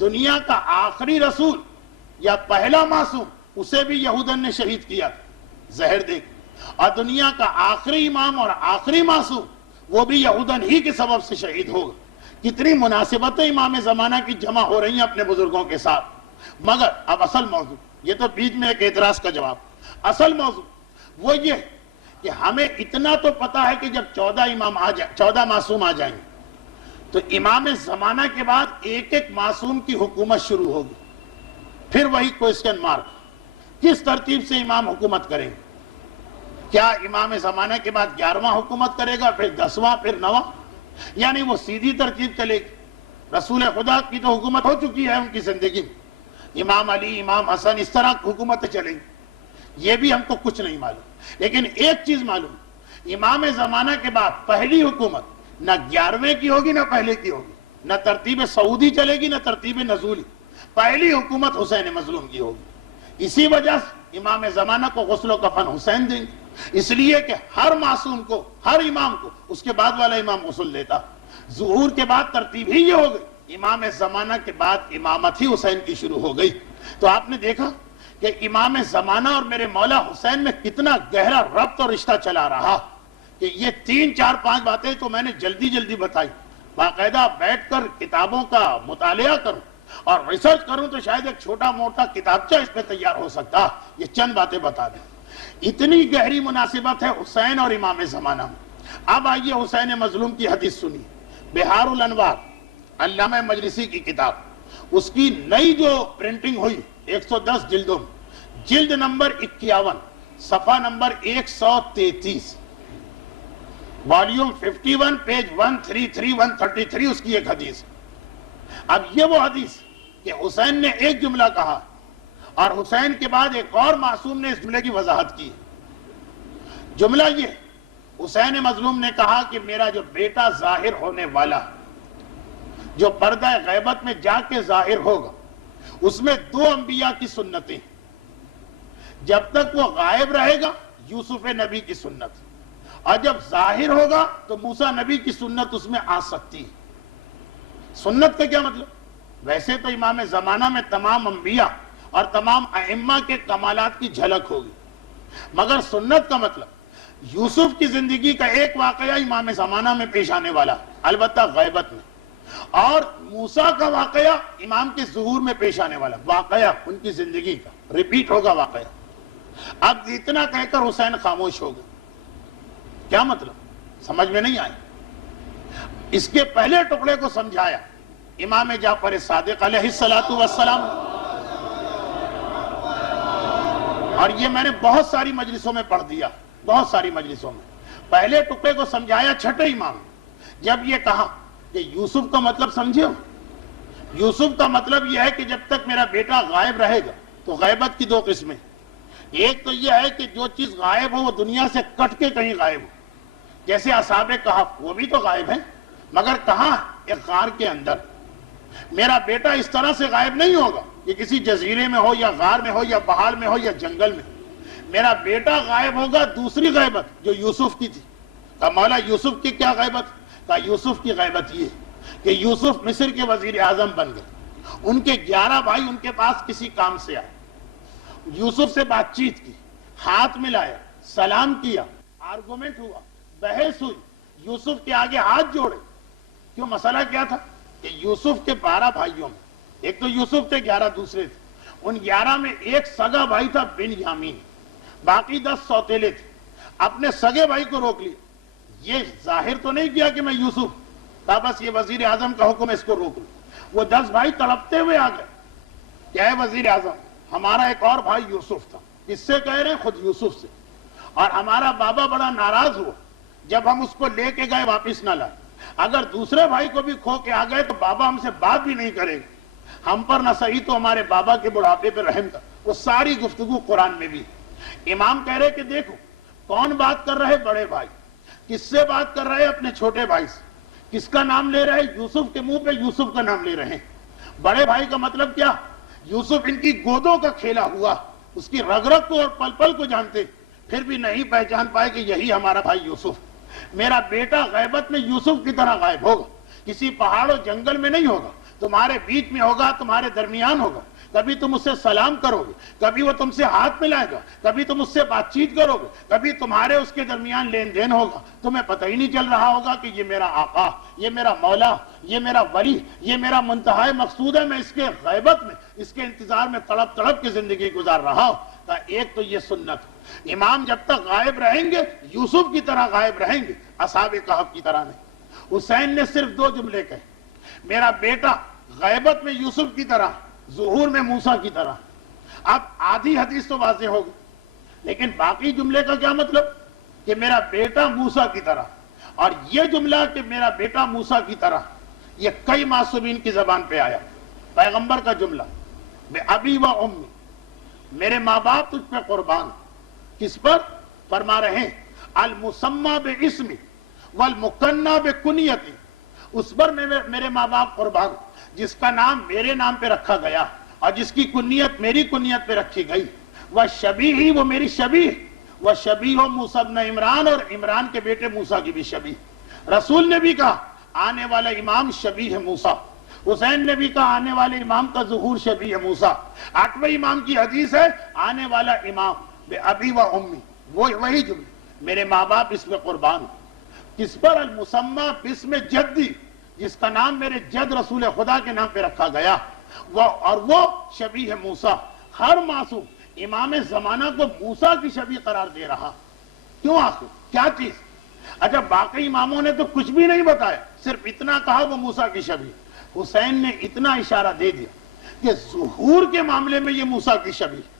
دنیا کا آخری رسول یا پہلا معصوم اسے بھی یہودن نے شہید کیا، زہر دے کے، اور دنیا کا آخری امام اور آخری معصوم وہ بھی یہودن ہی کے سبب سے شہید ہوگا۔ کتنی مناسبتیں امام زمانہ کی جمع ہو رہی ہیں اپنے بزرگوں کے ساتھ۔ مگر اب اصل موضوع، یہ تو بیچ میں ایک اعتراض کا جواب، اصل موضوع وہ یہ کہ ہمیں اتنا تو پتا ہے کہ جب 14 معصوم آ جائیں گے تو امام زمانہ کے بعد ایک ایک معصوم کی حکومت شروع ہوگی۔ پھر وہی کوئسچن مارک، کس ترتیب سے امام حکومت کریں گے؟ کیا امام زمانہ کے بعد 11واں حکومت کرے گا، پھر 10واں، پھر 9واں؟ یعنی وہ سیدھی ترتیب چلے گی؟ رسول خدا کی تو حکومت ہو چکی ہے ان کی زندگی میں، امام علی، امام حسن، اس طرح حکومتیں چلیں گی، یہ بھی ہم کو کچھ نہیں معلوم۔ لیکن ایک چیز معلوم، امام زمانہ کے بعد پہلی حکومت نہ 11ویں کی ہوگی نہ پہلے کی ہوگی، نہ ترتیب سعودی چلے گی نہ ترتیب نزولی، پہلی حکومت حسین مظلوم کی ہوگی۔ اسی وجہ سے امام زمانہ کو غسل و کفن حسین دیں گے، اس لیے کہ ہر معصوم کو، ہر امام کو اس کے بعد والا امام غسل دیتا۔ ظہور کے بعد ترتیب ہی یہ ہو گئی، امام زمانہ کے بعد امامت ہی حسین کی شروع ہو گئی۔ تو آپ نے دیکھا کہ امام زمانہ اور میرے مولا حسین میں کتنا گہرا ربط اور رشتہ چلا رہا کہ یہ 3 4 5 باتیں تو میں نے جلدی جلدی بتائی۔ باقاعدہ بیٹھ کر کتابوں کا مطالعہ کروں اور ریسرچ کروں تو شاید ایک چھوٹا موٹا کتابچہ اس پہ تیار ہو سکتا، یہ چند باتیں بتا دیں۔ اتنی گہری مناسبت ہے حسین اور امام زمانہ میں۔ اب آئیے حسین مظلوم کی حدیث سنیے۔ بہار الانوار علامہ مجلسی کی کتاب، اس کی نئی جو پرنٹنگ ہوئی 110 جلدوں میں، جلد نمبر 51 صفحہ نمبر 133، والیوم 51 پیج 133 133 اس کی ایک حدیث۔ اب یہ وہ حدیث کہ حسین نے ایک جملہ کہا اور حسین کے بعد ایک اور معصوم نے اس جملے کی وضاحت کی۔ جملہ یہ، حسین مظلوم نے کہا کہ میرا جو بیٹا ظاہر ہونے والا، جو پردہ غیبت میں جا کے ظاہر ہوگا، اس میں 2 انبیاء کی سنتیں، جب تک وہ غائب رہے گا یوسف نبی کی سنت، اور جب ظاہر ہوگا تو موسیٰ نبی کی سنت اس میں آ سکتی ہے۔ سنت کا کیا مطلب؟ ویسے تو امام زمانہ میں تمام انبیاء اور تمام ائمہ کے کمالات کی جھلک ہوگی، مگر سنت کا مطلب یوسف کی زندگی کا ایک واقعہ امام زمانہ میں پیش آنے والا، البتہ غیبت میں، اور موسیٰ کا واقعہ امام کے ظہور میں پیش آنے والا واقعہ، ان کی زندگی کا ریپیٹ ہوگا واقعہ۔ اب اتنا کہہ کر حسین خاموش ہو گئے۔ کیا مطلب؟ سمجھ میں نہیں آئی۔ اس کے پہلے ٹکڑے کو سمجھایا امام جعفر صادق علیہ السلام، اور یہ میں نے بہت ساری مجلسوں میں پڑھ دیا، بہت ساری مجلسوں میں۔ پہلے ٹکڑے کو سمجھایا چھٹے امام، جب یہ کہا کہ یوسف کا مطلب سمجھے ہو؟ یوسف کا مطلب یہ ہے کہ جب تک میرا بیٹا غائب رہے گا تو غیبت کی 2 قسمیں، ایک تو یہ ہے کہ جو چیز غائب ہو وہ دنیا سے کٹ کے کہیں غائب ہو، جیسے اصحاب کہف، وہ بھی تو غائب ہیں مگر کہاں؟ ایک غار کے اندر۔ میرا بیٹا اس طرح سے غائب نہیں ہوگا کہ کسی جزیرے میں ہو یا غار میں ہو یا پہاڑ میں ہو یا جنگل میں۔ میرا بیٹا غائب ہوگا دوسری غیبت جو یوسف کی تھی۔ کہا مولا یوسف کی کیا غیبت؟ کہا یوسف کی غیبت یہ کہ یوسف مصر کے وزیر اعظم بن گئے، ان کے 11 بھائی ان کے پاس کسی کام سے آئے، یوسف سے بات چیت کی، ہاتھ ملایا، سلام کیا، آرگومنٹ ہوا، بحث ہوئی، یوسف کے آگے ہاتھ جوڑے۔ کیوں؟ مسئلہ کیا تھا کہ یوسف کے 12 بھائیوں میں ایک تو یوسف تھے، 11 دوسرے تھے، ان 11 میں ایک سگا بھائی تھا بن یامین، باقی 10 سوتیلے تھے۔ اپنے سگے بھائی کو روک لیا، یہ ظاہر تو نہیں کیا کہ میں یوسف، کہا بس یہ وزیر اعظم کا حکم ہے، اس کو روک لوں۔ وہ 10 بھائی تڑپتے ہوئے آ گئے، کیا ہے وزیر اعظم، ہمارا ایک اور بھائی یوسف تھا، کس سے کہہ رہے ہیں؟ خود یوسف سے، اور ہمارا بابا بڑا ناراض ہوا جب ہم اس کو لے کے گئے واپس نہ لائے، اگر دوسرے بھائی کو بھی کھو کے آ گئے تو بابا ہم سے بات بھی نہیں کرے گا، ہم پر نہ صحیح تو ہمارے بابا کے بڑھاپے پہ رحم کر۔ وہ ساری گفتگو قرآن میں بھی۔ امام کہہ رہے کہ دیکھو کون بات کر رہے؟ بڑے بھائی۔ کس سے بات کر رہے؟ اپنے چھوٹے بھائی سے۔ کس کا نام لے رہے؟ یوسف کے منہ پہ یوسف کا نام لے رہے ہیں۔ بڑے بھائی کا مطلب کیا؟ یوسف ان کی گودوں کا کھیلا ہوا، اس کی رگ رگ کو اور پل پل کو جانتے، پھر بھی نہیں پہچان پائے کہ یہی ہمارا بھائی یوسف۔ میرا بیٹا غیبت میں یوسف کی طرح غائب ہوگا، کسی پہاڑ و جنگل میں نہیں ہوگا، تمہارے بیچ میں ہوگا، تمہارے درمیان ہوگا، کبھی تم اس سے سلام کرو گے، کبھی وہ تم سے ہاتھ ملائے گا، کبھی تم اس سے بات چیت کرو گے، کبھی تمہارے اس کے درمیان لین دین ہوگا، تمہیں پتہ ہی نہیں چل رہا ہوگا کہ یہ میرا آقا، یہ میرا مولا، یہ میرا ولی، یہ میرا منتہا مقصود ہے۔ میں اس کے غیبت میں، اس کے انتظار میں تڑپ تڑپ کی زندگی گزار رہا ہوں۔ ایک تو یہ سنت، امام جب تک غائب رہیں گے یوسف کی طرح غائب رہیں گے، اصحاب کہف کی طرح نہیں۔ حسین نے صرف 2 جملے کہے، میرا بیٹا غیبت میں یوسف کی طرح، ظہور میں موسیٰ کی طرح۔ اب آدھی حدیث تو واضح ہوگی، لیکن باقی جملے کا کیا مطلب؟ کہ میرا بیٹا موسیٰ کی طرح۔ اور یہ جملہ کہ میرا بیٹا موسیٰ کی طرح، یہ کئی معصومین کی زبان پہ آیا، پیغمبر کا جملہ، بے ابی و امی، میرے ماں باپ تجھ پہ قربان۔ کس پر؟ فرما رہے ہیں المسمى باسمی والمکنى بکنیتی، اس پر میرے ماں باپ قربان جس کا نام میرے نام پہ رکھا گیا اور جس کی کنیت میری کنیت پہ رکھی گئی۔ والشبیہ، وہ میری شبیہ، وشبیہ موسیٰ ابن عمران، اور عمران کے بیٹے موسیٰ کی بھی شبیہ۔ رسول نے بھی کہا آنے والا امام شبیہ موسیٰ، حسین نے بھی کہا آنے والے امام کا ظہور شبیہ موسیٰ۔ 8ویں امام کی حدیث ہے آنے والا امام بے ابی و امی، وہی جملے میرے ماں باپ اس میں قربان ہوں۔ کس پر؟ المسمى باسم جدی، جس کا نام میرے جد رسول خدا کے نام پہ رکھا گیا، اور وہ شبیہ موسیٰ۔ ہر معصوم امام زمانہ کو موسیٰ کی شبیہ قرار دے رہا، کیوں آخر؟ کیا چیز؟ اچھا باقی اماموں نے تو کچھ بھی نہیں بتایا، صرف اتنا کہا وہ موسیٰ کی شبیہ۔ حسین نے اتنا اشارہ دے دیا کہ ظہور کے معاملے میں یہ موسیٰ کی شبیہ۔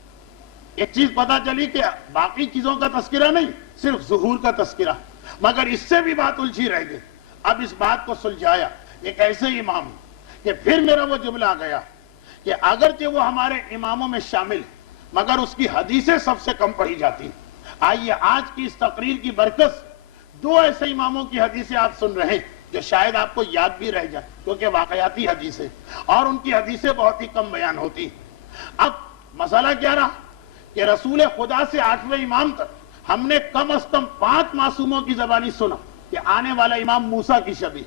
ایک چیز پتا چلی کہ باقی چیزوں کا تذکرہ نہیں، صرف ظہور کا تذکرہ، مگر اس سے بھی بات الجھی رہ گئی۔ اب اس بات کو سلجھایا ایک ایسے امام کہ پھر میرا وہ جملہ آ گیا کہ اگرچہ وہ ہمارے اماموں میں شامل مگر اس کی حدیثیں سب سے کم پڑھی جاتی ہیں۔ آئیے آج کی اس تقریر کی برکت سے 2 ایسے اماموں کی حدیثیں آپ سن رہے ہیں جو شاید آپ کو یاد بھی رہ جائے، کیونکہ واقعاتی حدیثیں اور ان کی حدیثیں بہت ہی کم بیان ہوتی ہیں۔ اب مسئلہ کیا رہا کہ رسول خدا سے 8ویں امام تک ہم نے کم از کم 5 معصوموں کی زبانی سنا کہ آنے والا امام موسیٰ کی شبیہ،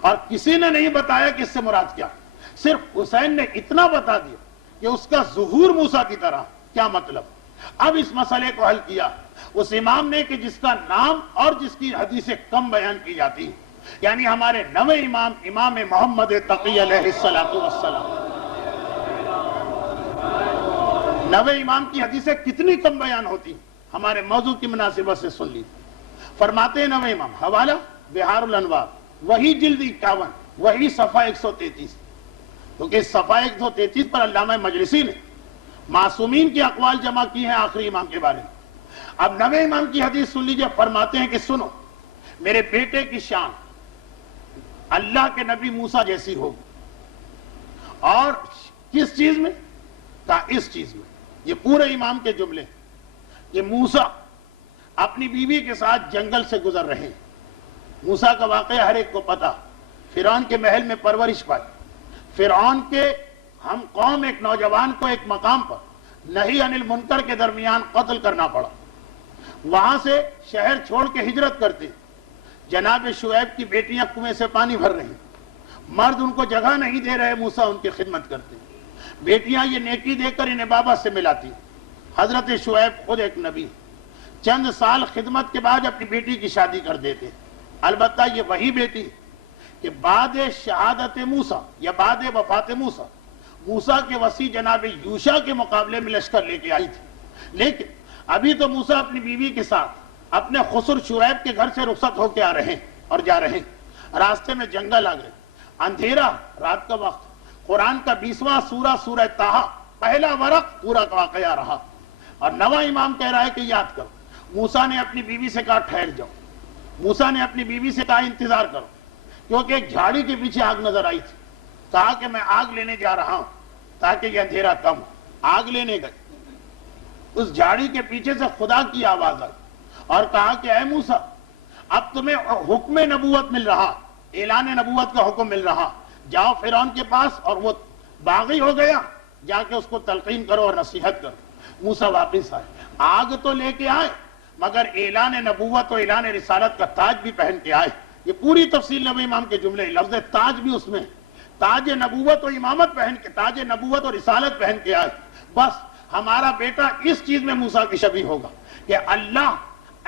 اور کسی نے نہیں بتایا کہ اس سے مراد کیا۔ صرف حسین نے اتنا بتا دیا کہ اس کا ظہور موسیٰ کی طرح، کیا مطلب؟ اب اس مسئلے کو حل کیا اس امام نے کہ جس کا نام اور جس کی حدیثیں کم بیان کی جاتی ہیں، یعنی ہمارے 9ویں امام، امام محمد تقی علیہ السلام۔ 9ویں امام کی حدیثیں کتنی کم بیان ہوتی ہمارے موضوع کی مناسبت سے سن لی۔ فرماتے ہیں 9ویں امام، حوالہ بہار الانوار، وہی جلد 51، وہی صفحہ 133، کیونکہ اس صفحہ 133 پر علامہ مجلسی نے معصومین کی اقوال جمع کی ہیں آخری امام کے بارے میں۔ اب 9ویں امام کی حدیث سن لیجئے۔ فرماتے ہیں کہ سنو، میرے بیٹے کی شان اللہ کے نبی موسیٰ جیسی ہوگی، اور کس چیز میں؟ کہا اس چیز میں۔ یہ پورے امام کے جملے کہ موسیٰ اپنی بیوی کے ساتھ جنگل سے گزر رہے ہیں۔ موسیٰ کا واقعہ ہر ایک کو پتا، فرعون کے محل میں پرورش پائی، فرعون کے ہم قوم ایک نوجوان کو ایک مقام پر نہی عن المنکر کے درمیان قتل کرنا پڑا۔ وہاں سے شہر چھوڑ کے ہجرت کرتے، جناب شعیب کی بیٹیاں کنویں سے پانی بھر رہی، مرد ان کو جگہ نہیں دے رہے، موسیٰ ان کی خدمت کرتے، بیٹیاں یہ نیکی دے کر انہیں بابا سے ملاتی۔ حضرت شعیب خود ایک نبی، چند سال خدمت کے بعد اپنی بیٹی کی شادی کر دیتے، البتہ یہ وہی بیٹی کہ بعد شہادت موسیٰ یا بعد وفات موسیٰ، موسیٰ کے وصی جناب یوشع کے مقابلے میں لشکر لے کے آئی تھی، لیکن ابھی تو موسیٰ اپنی بیوی کے ساتھ اپنے خسر شعیب کے گھر سے رخصت ہو کے آ رہے ہیں اور جا رہے ہیں۔ راستے میں جنگل آ گئے، اندھیرا، رات کا وقت۔ قرآن کا 20واں سورہ، سورہ طٰہٰ، پہلا ورق پورا واقعہ رہا، اور 9واں امام کہہ رہا ہے کہ یاد کرو۔ موسیٰ نے اپنی بیوی سے کہا ٹھہر جاؤ، موسیٰ نے اپنی بیوی سے کہا انتظار کرو، کیونکہ ایک جھاڑی کے پیچھے آگ نظر آئی تھی۔ کہا کہ میں آگ لینے جا رہا ہوں تاکہ یہ اندھیرا کم ہو۔ آگ لینے گئے، اس جھاڑی کے پیچھے سے خدا کی آواز آئی اور کہا کہ اے موسیٰ، اب تمہیں حکم نبوت مل رہا، اعلان نبوت کا حکم مل رہا، جاؤ فرعون کے پاس، اور وہ باغی ہو گیا، جا کے اس کو تلقین کرو اور نصیحت کرو۔ موسیٰ واپس آئے، آگ تو لے کے آئے مگر اعلان نبوت و اعلان رسالت کا تاج بھی پہن کے آئے۔ یہ پوری تفصیل 9ویں امام کے جملے، لفظ تاج بھی اس میں، تاج نبوت و امامت پہن کے، تاج نبوت اور رسالت پہن کے آئے۔ بس ہمارا بیٹا اس چیز میں موسیٰ کی شبیہ ہوگا کہ اللہ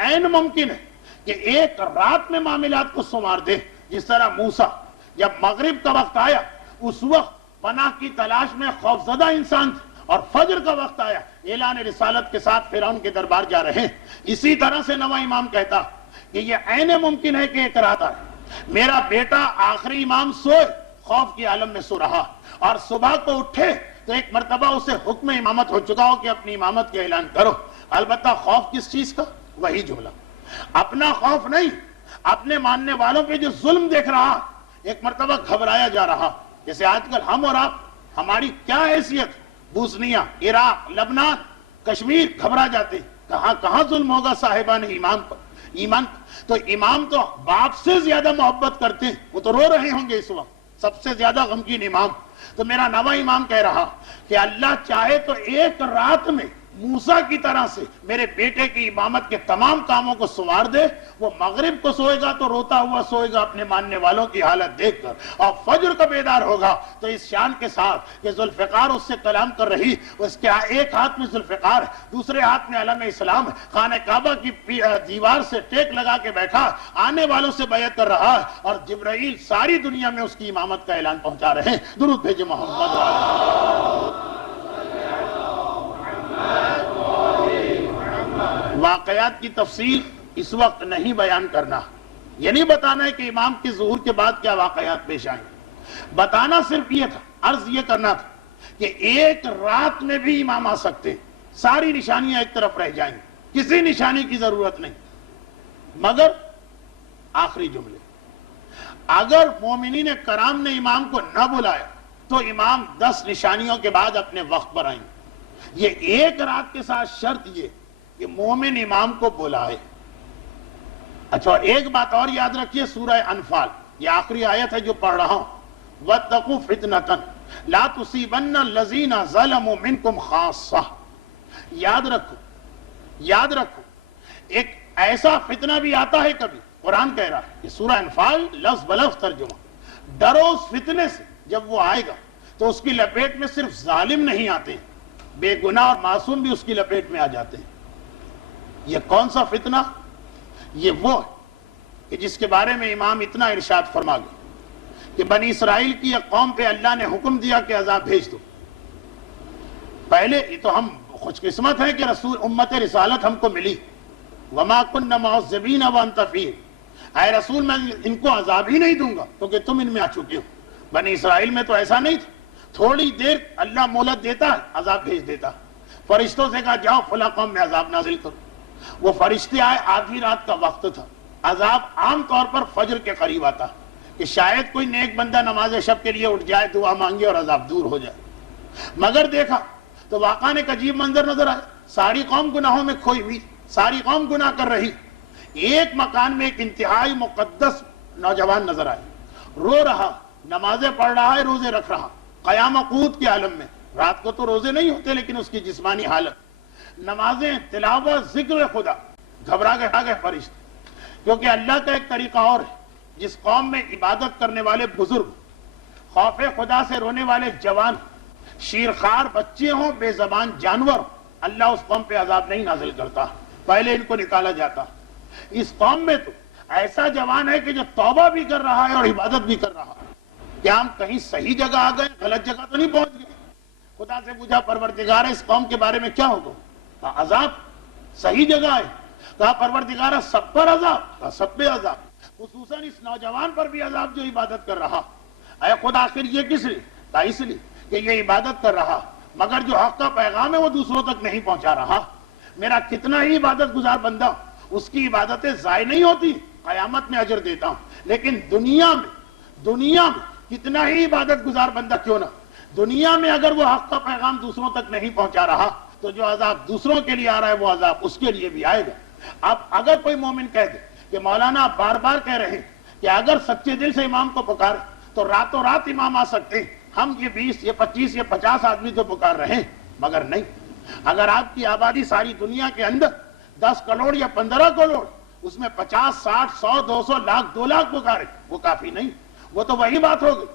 عین ممکن ہے کہ ایک رات میں معاملات کو سنوار دے، جس طرح موسیٰ جب مغرب کا وقت آیا اس وقت پناہ کی تلاش میں خوفزدہ انسان تھے، اور فجر کا وقت آیا اعلان رسالت کے ساتھ فرعون کے دربار جا رہے ہیں۔ اسی طرح سے 9واں امام کہتا کہ یہ عین ممکن ہے کہ ایک رات آئے، میرا بیٹا آخری امام سوئے، خوف کی عالم میں سو رہا، اور صبح کو اٹھے تو ایک مرتبہ اسے حکم امامت ہو چکا ہو کہ اپنی امامت کا اعلان کرو۔ البتہ خوف کس چیز کا؟ وہی جملہ، اپنا خوف نہیں، اپنے ماننے والوں پہ جو ظلم دیکھ رہا، ایک مرتبہ گھبرایا جا رہا۔ جیسے آج کل ہم اور آپ، ہماری کیا حیثیت، بوسنیا، عراق، لبنان، کشمیر، گھبرا جاتے، کہاں کہاں ظلم ہوگا صاحبان ایمان پر۔ ایمان تو امام تو باپ سے زیادہ محبت کرتے ہیں، وہ تو رو رہے ہوں گے اس وقت، سب سے زیادہ غمگین امام۔ تو میرا 9واں امام کہہ رہا کہ اللہ چاہے تو ایک رات میں موسیٰ کی طرح سے میرے بیٹے کی امامت کے تمام کاموں کو سنوار دے، وہ مغرب کو سوئے گا تو روتا ہوا سوئے گا اپنے ماننے والوں کی حالت دیکھ کر، اور فجر کا بیدار ہوگا تو اس شان کے ساتھ کہ ذوالفقار اس سے کلام کر رہی، اس کے ایک ہاتھ میں ذوالفقار ہے، دوسرے ہاتھ میں علم اسلام ہے، خانہ کعبہ کی دیوار سے ٹیک لگا کے بیٹھا، آنے والوں سے بیعت کر رہا ہے، اور جبرائیل ساری دنیا میں اس کی امامت کا اعلان پہنچا رہے ہیں۔ درود بھیجے محمد واقعات کی تفصیل اس وقت نہیں بیان کرنا، یہ نہیں بتانا ہے کہ امام کے ظہور کے بعد کیا واقعات پیش آئیں، بتانا صرف یہ تھا، عرض یہ کرنا تھا کہ ایک رات میں بھی امام آ سکتے ہیں، ساری نشانیاں ایک طرف رہ جائیں گی، کسی نشانی کی ضرورت نہیں، مگر آخری جملے، اگر مومنین کرام نے امام کو نہ بلایا تو امام 10 نشانیوں کے بعد اپنے وقت پر آئیں گے۔ یہ ایک رات کے ساتھ شرط یہ کہ مومن امام کو بلائے۔ اچھا، ایک بات اور یاد رکھیے، سورہ انفال یہ آخری آیت ہے جو پڑھ رہا ہوں، وَاتَّقُوا فِتْنَةً لَا تُصِيبَنَّ الَّذِينَ ظَلَمُوا مِنْكُمْ خَاصَّةً۔ یاد رکھو ایک ایسا فتنہ بھی آتا ہے کبھی، قرآن کہہ رہا ہے، یہ سورہ انفال لفظ بلفظ ترجمہ، ڈرو اس فتنے سے جب وہ آئے گا تو اس کی لپیٹ میں صرف ظالم نہیں آتے ہیں، بے گناہ اور معصوم بھی اس کی لپیٹ میں آ جاتے ہیں۔ یہ کون سا فتنہ؟ یہ وہ ہے کہ جس کے بارے میں امام اتنا ارشاد فرما گئے کہ بنی اسرائیل کی ایک قوم پہ اللہ نے حکم دیا کہ عذاب بھیج دو۔ پہلے یہ تو ہم خوش قسمت ہیں کہ رسول امت رسالت ہم کو ملی، وما كنا معذبین وانت فیہم، اے رسول میں ان کو عذاب ہی نہیں دوں گا کیونکہ تم ان میں آ چکے ہو۔ بنی اسرائیل میں تو ایسا نہیں تھا، تھوڑی دیر اللہ مہلت دیتا ہے، عذاب بھیج دیتا، فرشتوں سے کہا جاؤ فلاں قوم میں عذاب نازل کرو، وہ فرشتے آئے، آدھی رات کا وقت تھا، عذاب عام طور پر فجر کے قریب آتا کہ شاید کوئی نیک بندہ نماز شب کے لیے اٹھ جائے، دعا مانگے اور عذاب دور ہو جائے، مگر دیکھا تو واقعہ ایک عجیب منظر نظر آیا، ساری قوم گناہوں میں کھوئی ہوئی، ساری قوم گناہ کر رہی، ایک مکان میں ایک انتہائی مقدس نوجوان نظر آئے، رو رہا، نمازیں پڑھ رہا ہے، روزے رکھ رہا، قیام قوت کے عالم میں، رات کو تو روزے نہیں ہوتے لیکن اس کی جسمانی حالت، نمازیں، تلاوت، ذکر خدا، گھبرا گئے فرشتے، کیونکہ اللہ کا ایک طریقہ اور ہے، جس قوم میں عبادت کرنے والے بزرگ، خوف خدا سے رونے والے جوان، شیرخوار بچے ہوں، بے زبان جانور، اللہ اس قوم پہ عذاب نہیں نازل کرتا، پہلے ان کو نکالا جاتا۔ اس قوم میں تو ایسا جوان ہے کہ جو توبہ بھی کر رہا ہے اور عبادت بھی کر رہا ہے، کیا ہم کہیں صحیح جگہ آ گئے، غلط جگہ تو نہیں پہنچ گئے؟ خدا سے پوچھا پروردگار اس قوم کے بارے میں کیا ہوگا؟ کہا عذاب، صحیح جگہ ہے۔ کہا پروردگار سب پر عذاب؟ کہا سب پہ عذاب، خصوصاً اس نوجوان پر بھی عذاب جو عبادت کر رہا۔ اے خدا آخر یہ کس لیے؟ کہا اس لیے کہ یہ عبادت کر رہا مگر جو حق کا پیغام ہے وہ دوسروں تک نہیں پہنچا رہا۔ میرا کتنا ہی عبادت گزار بندہ، اس کی عبادتیں ضائع نہیں ہوتی، قیامت میں اجر دیتا ہوں، لیکن دنیا میں کتنا ہی عبادت گزار بندہ کیوں نہ، دنیا میں اگر وہ حق کا پیغام دوسروں تک نہیں پہنچا رہا تو جو عذاب دوسروں کے لیے آ رہا ہے وہ عذاب اس کے لیے بھی آئے گا۔ اب اگر کوئی مومن کہہ دے کہ مولانا آپ بار بار کہہ رہے ہیں کہ اگر سچے دل سے امام کو پکارے تو راتوں رات امام آ سکتے ہیں، ہم یہ 20 یہ 25 یہ 50 آدمی تو پکار رہے ہیں، مگر نہیں، اگر آپ کی آبادی ساری دنیا کے اندر 10 کروڑ یا 15 کروڑ، اس میں 50 60 100 200 لاکھ 2 لاکھ پکارے، وہ کافی نہیں، وہ تو وہی بات ہوگی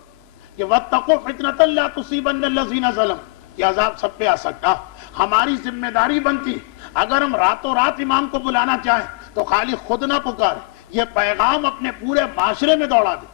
کہ وَاتَّقُوا فِتْنَةً لَا تُصِيبَنَّ الَّذِينَ ظَلَمُوا، کہ عذاب سب پہ آ سکتا۔ ہماری ذمہ داری بنتی اگر ہم راتوں رات امام کو بلانا چاہیں تو خالی خود نہ پکارے، یہ پیغام اپنے پورے معاشرے میں دوڑا دے،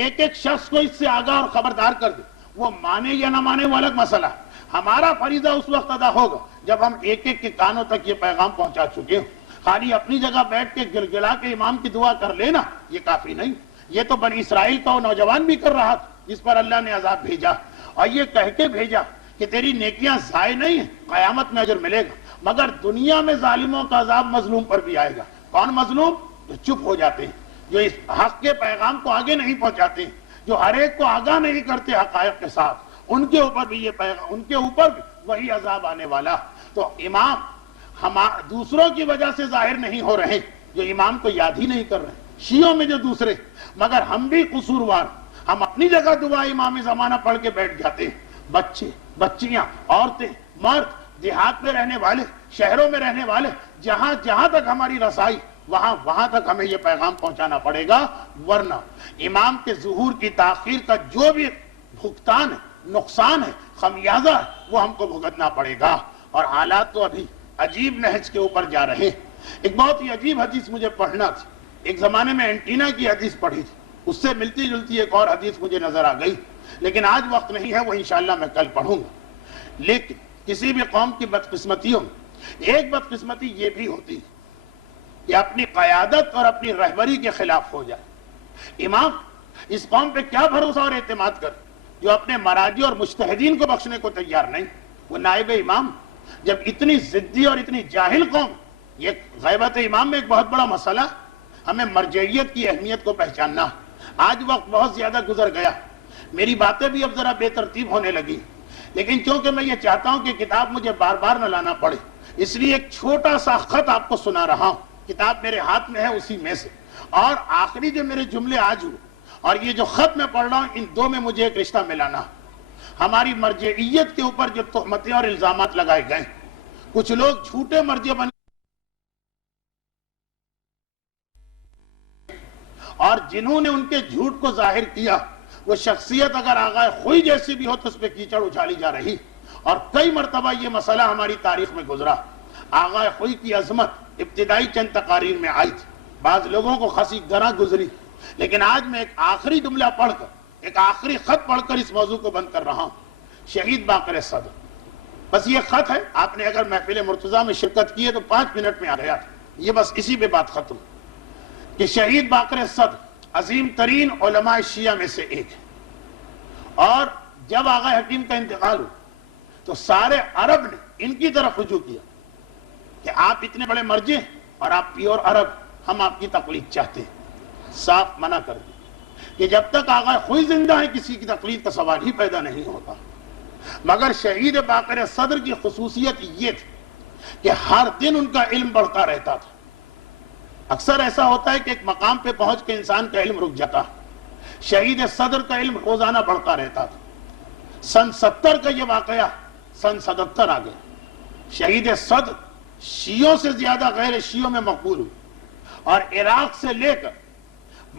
ایک ایک شخص کو اس سے آگاہ اور خبردار کر دے، وہ مانے یا نہ مانے وہ الگ مسئلہ ہے۔ ہمارا فریضہ اس وقت ادا ہوگا جب ہم ایک ایک کے کانوں تک یہ پیغام پہنچا چکے ہوں۔ خالی اپنی جگہ بیٹھ کے گڑگڑا کے امام کی دعا کر لینا یہ کافی نہیں۔ یہ تو بنی اسرائیل کا وہ نوجوان بھی کر رہا تھا جس پر اللہ نے عذاب بھیجا، اور یہ کہہ کے بھیجا کہ تیری نیکیاں ضائع نہیں ہیں، قیامت میں اجر ملے گا، مگر دنیا میں ظالموں کا عذاب مظلوم پر بھی آئے گا۔ کون مظلوم؟ جو چپ ہو جاتے ہیں، جو اس حق کے پیغام کو آگے نہیں پہنچاتے ہیں، جو ہر ایک کو آگاہ نہیں کرتے حقائق کے ساتھ، ان کے اوپر بھی یہ پیغام، ان کے اوپر بھی وہی عذاب آنے والا۔ تو امام ہم دوسروں کی وجہ سے ظاہر نہیں ہو رہے، جو امام کو یاد ہی نہیں کر رہے، شیعوں میں جو دوسرے، مگر ہم بھی قصوروار، ہم اپنی جگہ دعا امام زمانہ پڑھ کے بیٹھ جاتے ہیں، بچے بچیاں عورتیں مرد دیہات میں رہنے والے، شہروں میں رہنے والے، جہاں جہاں تک ہماری رسائی وہاں تک ہمیں یہ پیغام پہنچانا پڑے گا، ورنہ امام کے ظہور کی تاخیر کا جو بھی بھگتان ہے، نقصان ہے، خمیازہ ہے، وہ ہم کو بھگتنا پڑے گا۔ اور حالات تو ابھی عجیب نہج کے اوپر جا رہے ہیں۔ ایک بہت ہی عجیب حدیث مجھے پڑھنا تھی، ایک زمانے میں اینٹینا کی حدیث پڑھی تھی، اس سے ملتی جلتی ایک اور حدیث مجھے نظر آ گئی، لیکن آج وقت نہیں ہے، وہ انشاءاللہ میں کل پڑھوں گا۔ لیکن کسی بھی قوم کی بدقسمتیوں میں ایک بدقسمتی یہ بھی ہوتی ہے کہ اپنی قیادت اور اپنی رہبری کے خلاف ہو جائے۔ امام اس قوم پہ کیا بھروسہ اور اعتماد کر جو اپنے مراجع اور مجتہدین کو بخشنے کو تیار نہیں؟ وہ نائب امام جب اتنی ضدی اور اتنی جاہل قوم، یہ غیبت امام میں ایک بہت بڑا مسئلہ، ہمیں مرجعیت کی اہمیت کو پہچاننا۔ آج وقت بہت زیادہ گزر گیا، میری باتیں بھی اب ذرا بے ترتیب ہونے لگی، لیکن چونکہ میں یہ چاہتا ہوں کہ کتاب مجھے بار بار نہ لانا پڑے، اس لیے ایک چھوٹا سا خط آپ کو سنا رہا ہوں، کتاب میرے ہاتھ میں ہے اسی میں سے، اور آخری جو میرے جملے آج ہوئے اور یہ جو خط میں پڑھ رہا ہوں، ان دو میں مجھے ایک رشتہ ملانا۔ ہماری مرجعیت کے اوپر جو تہمتیں اور الزامات لگائے گئے، کچھ لوگ جھوٹے مرجع بنے اور جنہوں نے ان کے جھوٹ کو ظاہر کیا، وہ شخصیت اگر آغائے خوئی جیسی بھی ہو تو اس پہ کیچڑ اچھالی جا رہی، اور کئی مرتبہ یہ مسئلہ ہماری تاریخ میں گزرا۔ آغائے خوئی کی عظمت ابتدائی چند تقاریر میں آئی تھی، بعض لوگوں کو خاصی گراں گزری، لیکن آج میں ایک آخری جملہ پڑھ کر، ایک آخری خط پڑھ کر اس موضوع کو بند کر رہا ہوں۔ شہید باقر صدر، بس یہ خط ہے، آپ نے اگر محفل مرتضیٰ میں شرکت کی ہے تو 5 منٹ میں آ گیا تھا، یہ بس اسی پہ بات ختم کہ شہید باقر صدر عظیم ترین علماء شیعہ میں سے ایک ہے، اور جب آغا حکیم کا انتقال ہو تو سارے عرب نے ان کی طرف رجوع کیا کہ آپ اتنے بڑے مرجع اور آپ پیور عرب، ہم آپ کی تقلید چاہتے ہیں۔ صاف منع کر دیا کہ جب تک آغا خوئی زندہ ہے کسی کی تقلید کا سوال ہی پیدا نہیں ہوتا۔ مگر شہید باقر صدر کی خصوصیت یہ تھی کہ ہر دن ان کا علم بڑھتا رہتا تھا۔ اکثر ایسا ہوتا ہے کہ ایک مقام پہ پہنچ کے انسان کا علم رک جاتا، شہید صدر کا علم روزانہ بڑھتا رہتا تھا۔ سن 70 کا یہ واقعہ سن 77 آ گیا، شہید صدر شیعوں سے زیادہ غیر شیعوں میں مقبول ہوئی، اور عراق سے لے کر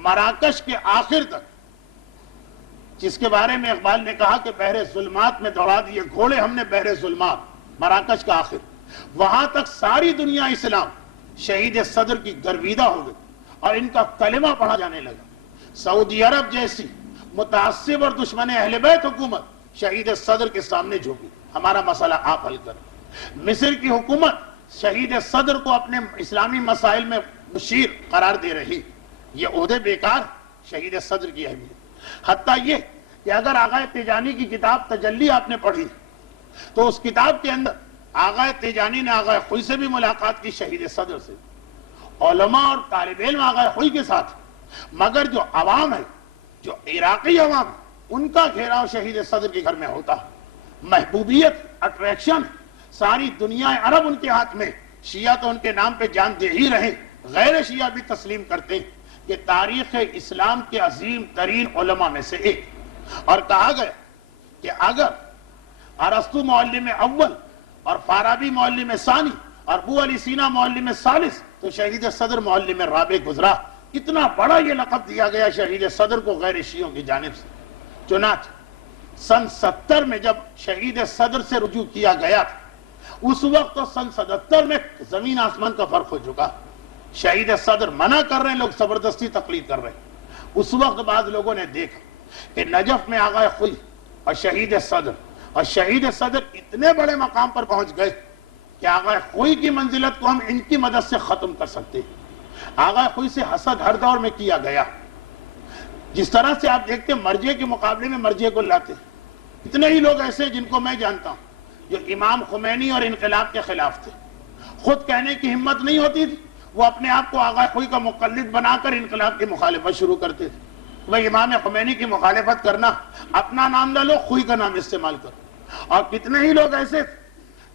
مراکش کے آخر تک، جس کے بارے میں اقبال نے کہا کہ بحر ظلمات میں دوڑا دیے گھوڑے ہم نے بحر ظلمات، مراکش کا آخر، وہاں تک ساری دنیا اسلام شہید صدر کی گرویدہ ہو گئی اور ان کا کلمہ پڑھا جانے لگا۔ سعودی عرب جیسی متعصب اور دشمن اہل بیت حکومت شہید صدر کے سامنے جھکی، ہمارا مسئلہ آپ حل کریں۔ مصر کی حکومت شہید صدر کو اپنے اسلامی مسائل میں مشیر قرار دے رہی، یہ عہدے بیکار، شہید صدر کی اہمیت۔ حتیٰ یہ کہ اگر آغا تیجانی کی کتاب تجلی آپ نے پڑھی تو اس کتاب کے اندر آغا تیجانی نے آغا خوئی سے بھی ملاقات کی، شہید صدر سے، علماء اور طالب علم آغا خوئی کے ساتھ، مگر جو عوام ہے، جو عراقی عوام، ان کا گھیراؤ شہید صدر کے گھر میں ہوتا۔ محبوبیت، اٹریکشن، ساری دنیا عرب ان کے ہاتھ میں، شیعہ تو ان کے نام پہ جان دے ہی رہے، غیر شیعہ بھی تسلیم کرتے ہیں کہ تاریخ اسلام کے عظیم ترین علماء میں سے ایک۔ اور کہا گیا کہ اگر ارسطو معلم اول اور فارابی معلم ثانی اور ابو علی سینا معلم ثالث تو شہید صدر معلم رابع گزرا۔ اتنا بڑا یہ لقب دیا گیا شہید صدر کو غیر شیعوں کی جانب سے۔ چنانچہ سن 70 میں جب شہید صدر سے رجوع کیا گیا تھا، اس وقت تو سن 77 میں زمین آسمان کا فرق ہو چکا۔ شہید صدر منع کر رہے ہیں، لوگ زبردستی تقلید کر رہے ہیں۔ اس وقت بعض لوگوں نے دیکھا کہ نجف میں آغا خوئی اور شہید صدر اتنے بڑے مقام پر پہنچ گئے کہ آغا خوئی کی منزلت کو ہم ان کی مدد سے ختم کر سکتے ہیں۔ آغا خوئی سے حسد ہر دور میں کیا گیا، جس طرح سے آپ دیکھتے ہیں مرجع کے مقابلے میں مرجع کو لاتے ہیں۔ اتنے ہی لوگ ایسے جن کو میں جانتا ہوں جو امام خمینی اور انقلاب کے خلاف تھے، خود کہنے کی ہمت نہیں ہوتی تھی، وہ اپنے آپ کو آغا خوئی کا مقلد بنا کر انقلاب کی مخالفت شروع کرتے تھے۔ بھئی امام خمینی کی مخالفت کرنا، اپنا نام نہ لو، خوئی کا نام استعمال کرو۔ اور کتنے ہی لوگ ایسے تھے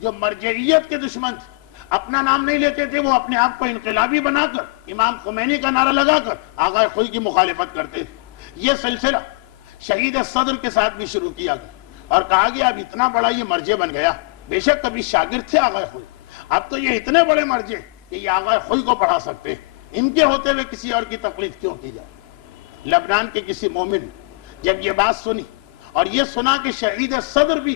جو مرجعیت کے دشمن تھے، اپنا نام نہیں لیتے تھے، وہ اپنے آپ کو انقلابی بنا کر امام خمینی کا نعرہ لگا کر آغا خوئی کی مخالفت کرتے تھے۔ یہ سلسلہ شہید صدر کے ساتھ بھی شروع کیا گیا اور کہا گیا اب اتنا بڑا یہ مرجع بن گیا، بے شک کبھی شاگرد تھے آغا خوئی، اب تو یہ اتنے بڑے مرجع کہ یہ آغا خوئی کو پڑھا سکتے ہیں، ان کے ہوتے ہوئے کسی اور کی تقلید کیوں کی جائے؟ لبنان کے کسی مومن جب یہ بات سنی اور یہ سنا کہ شہید صدر بھی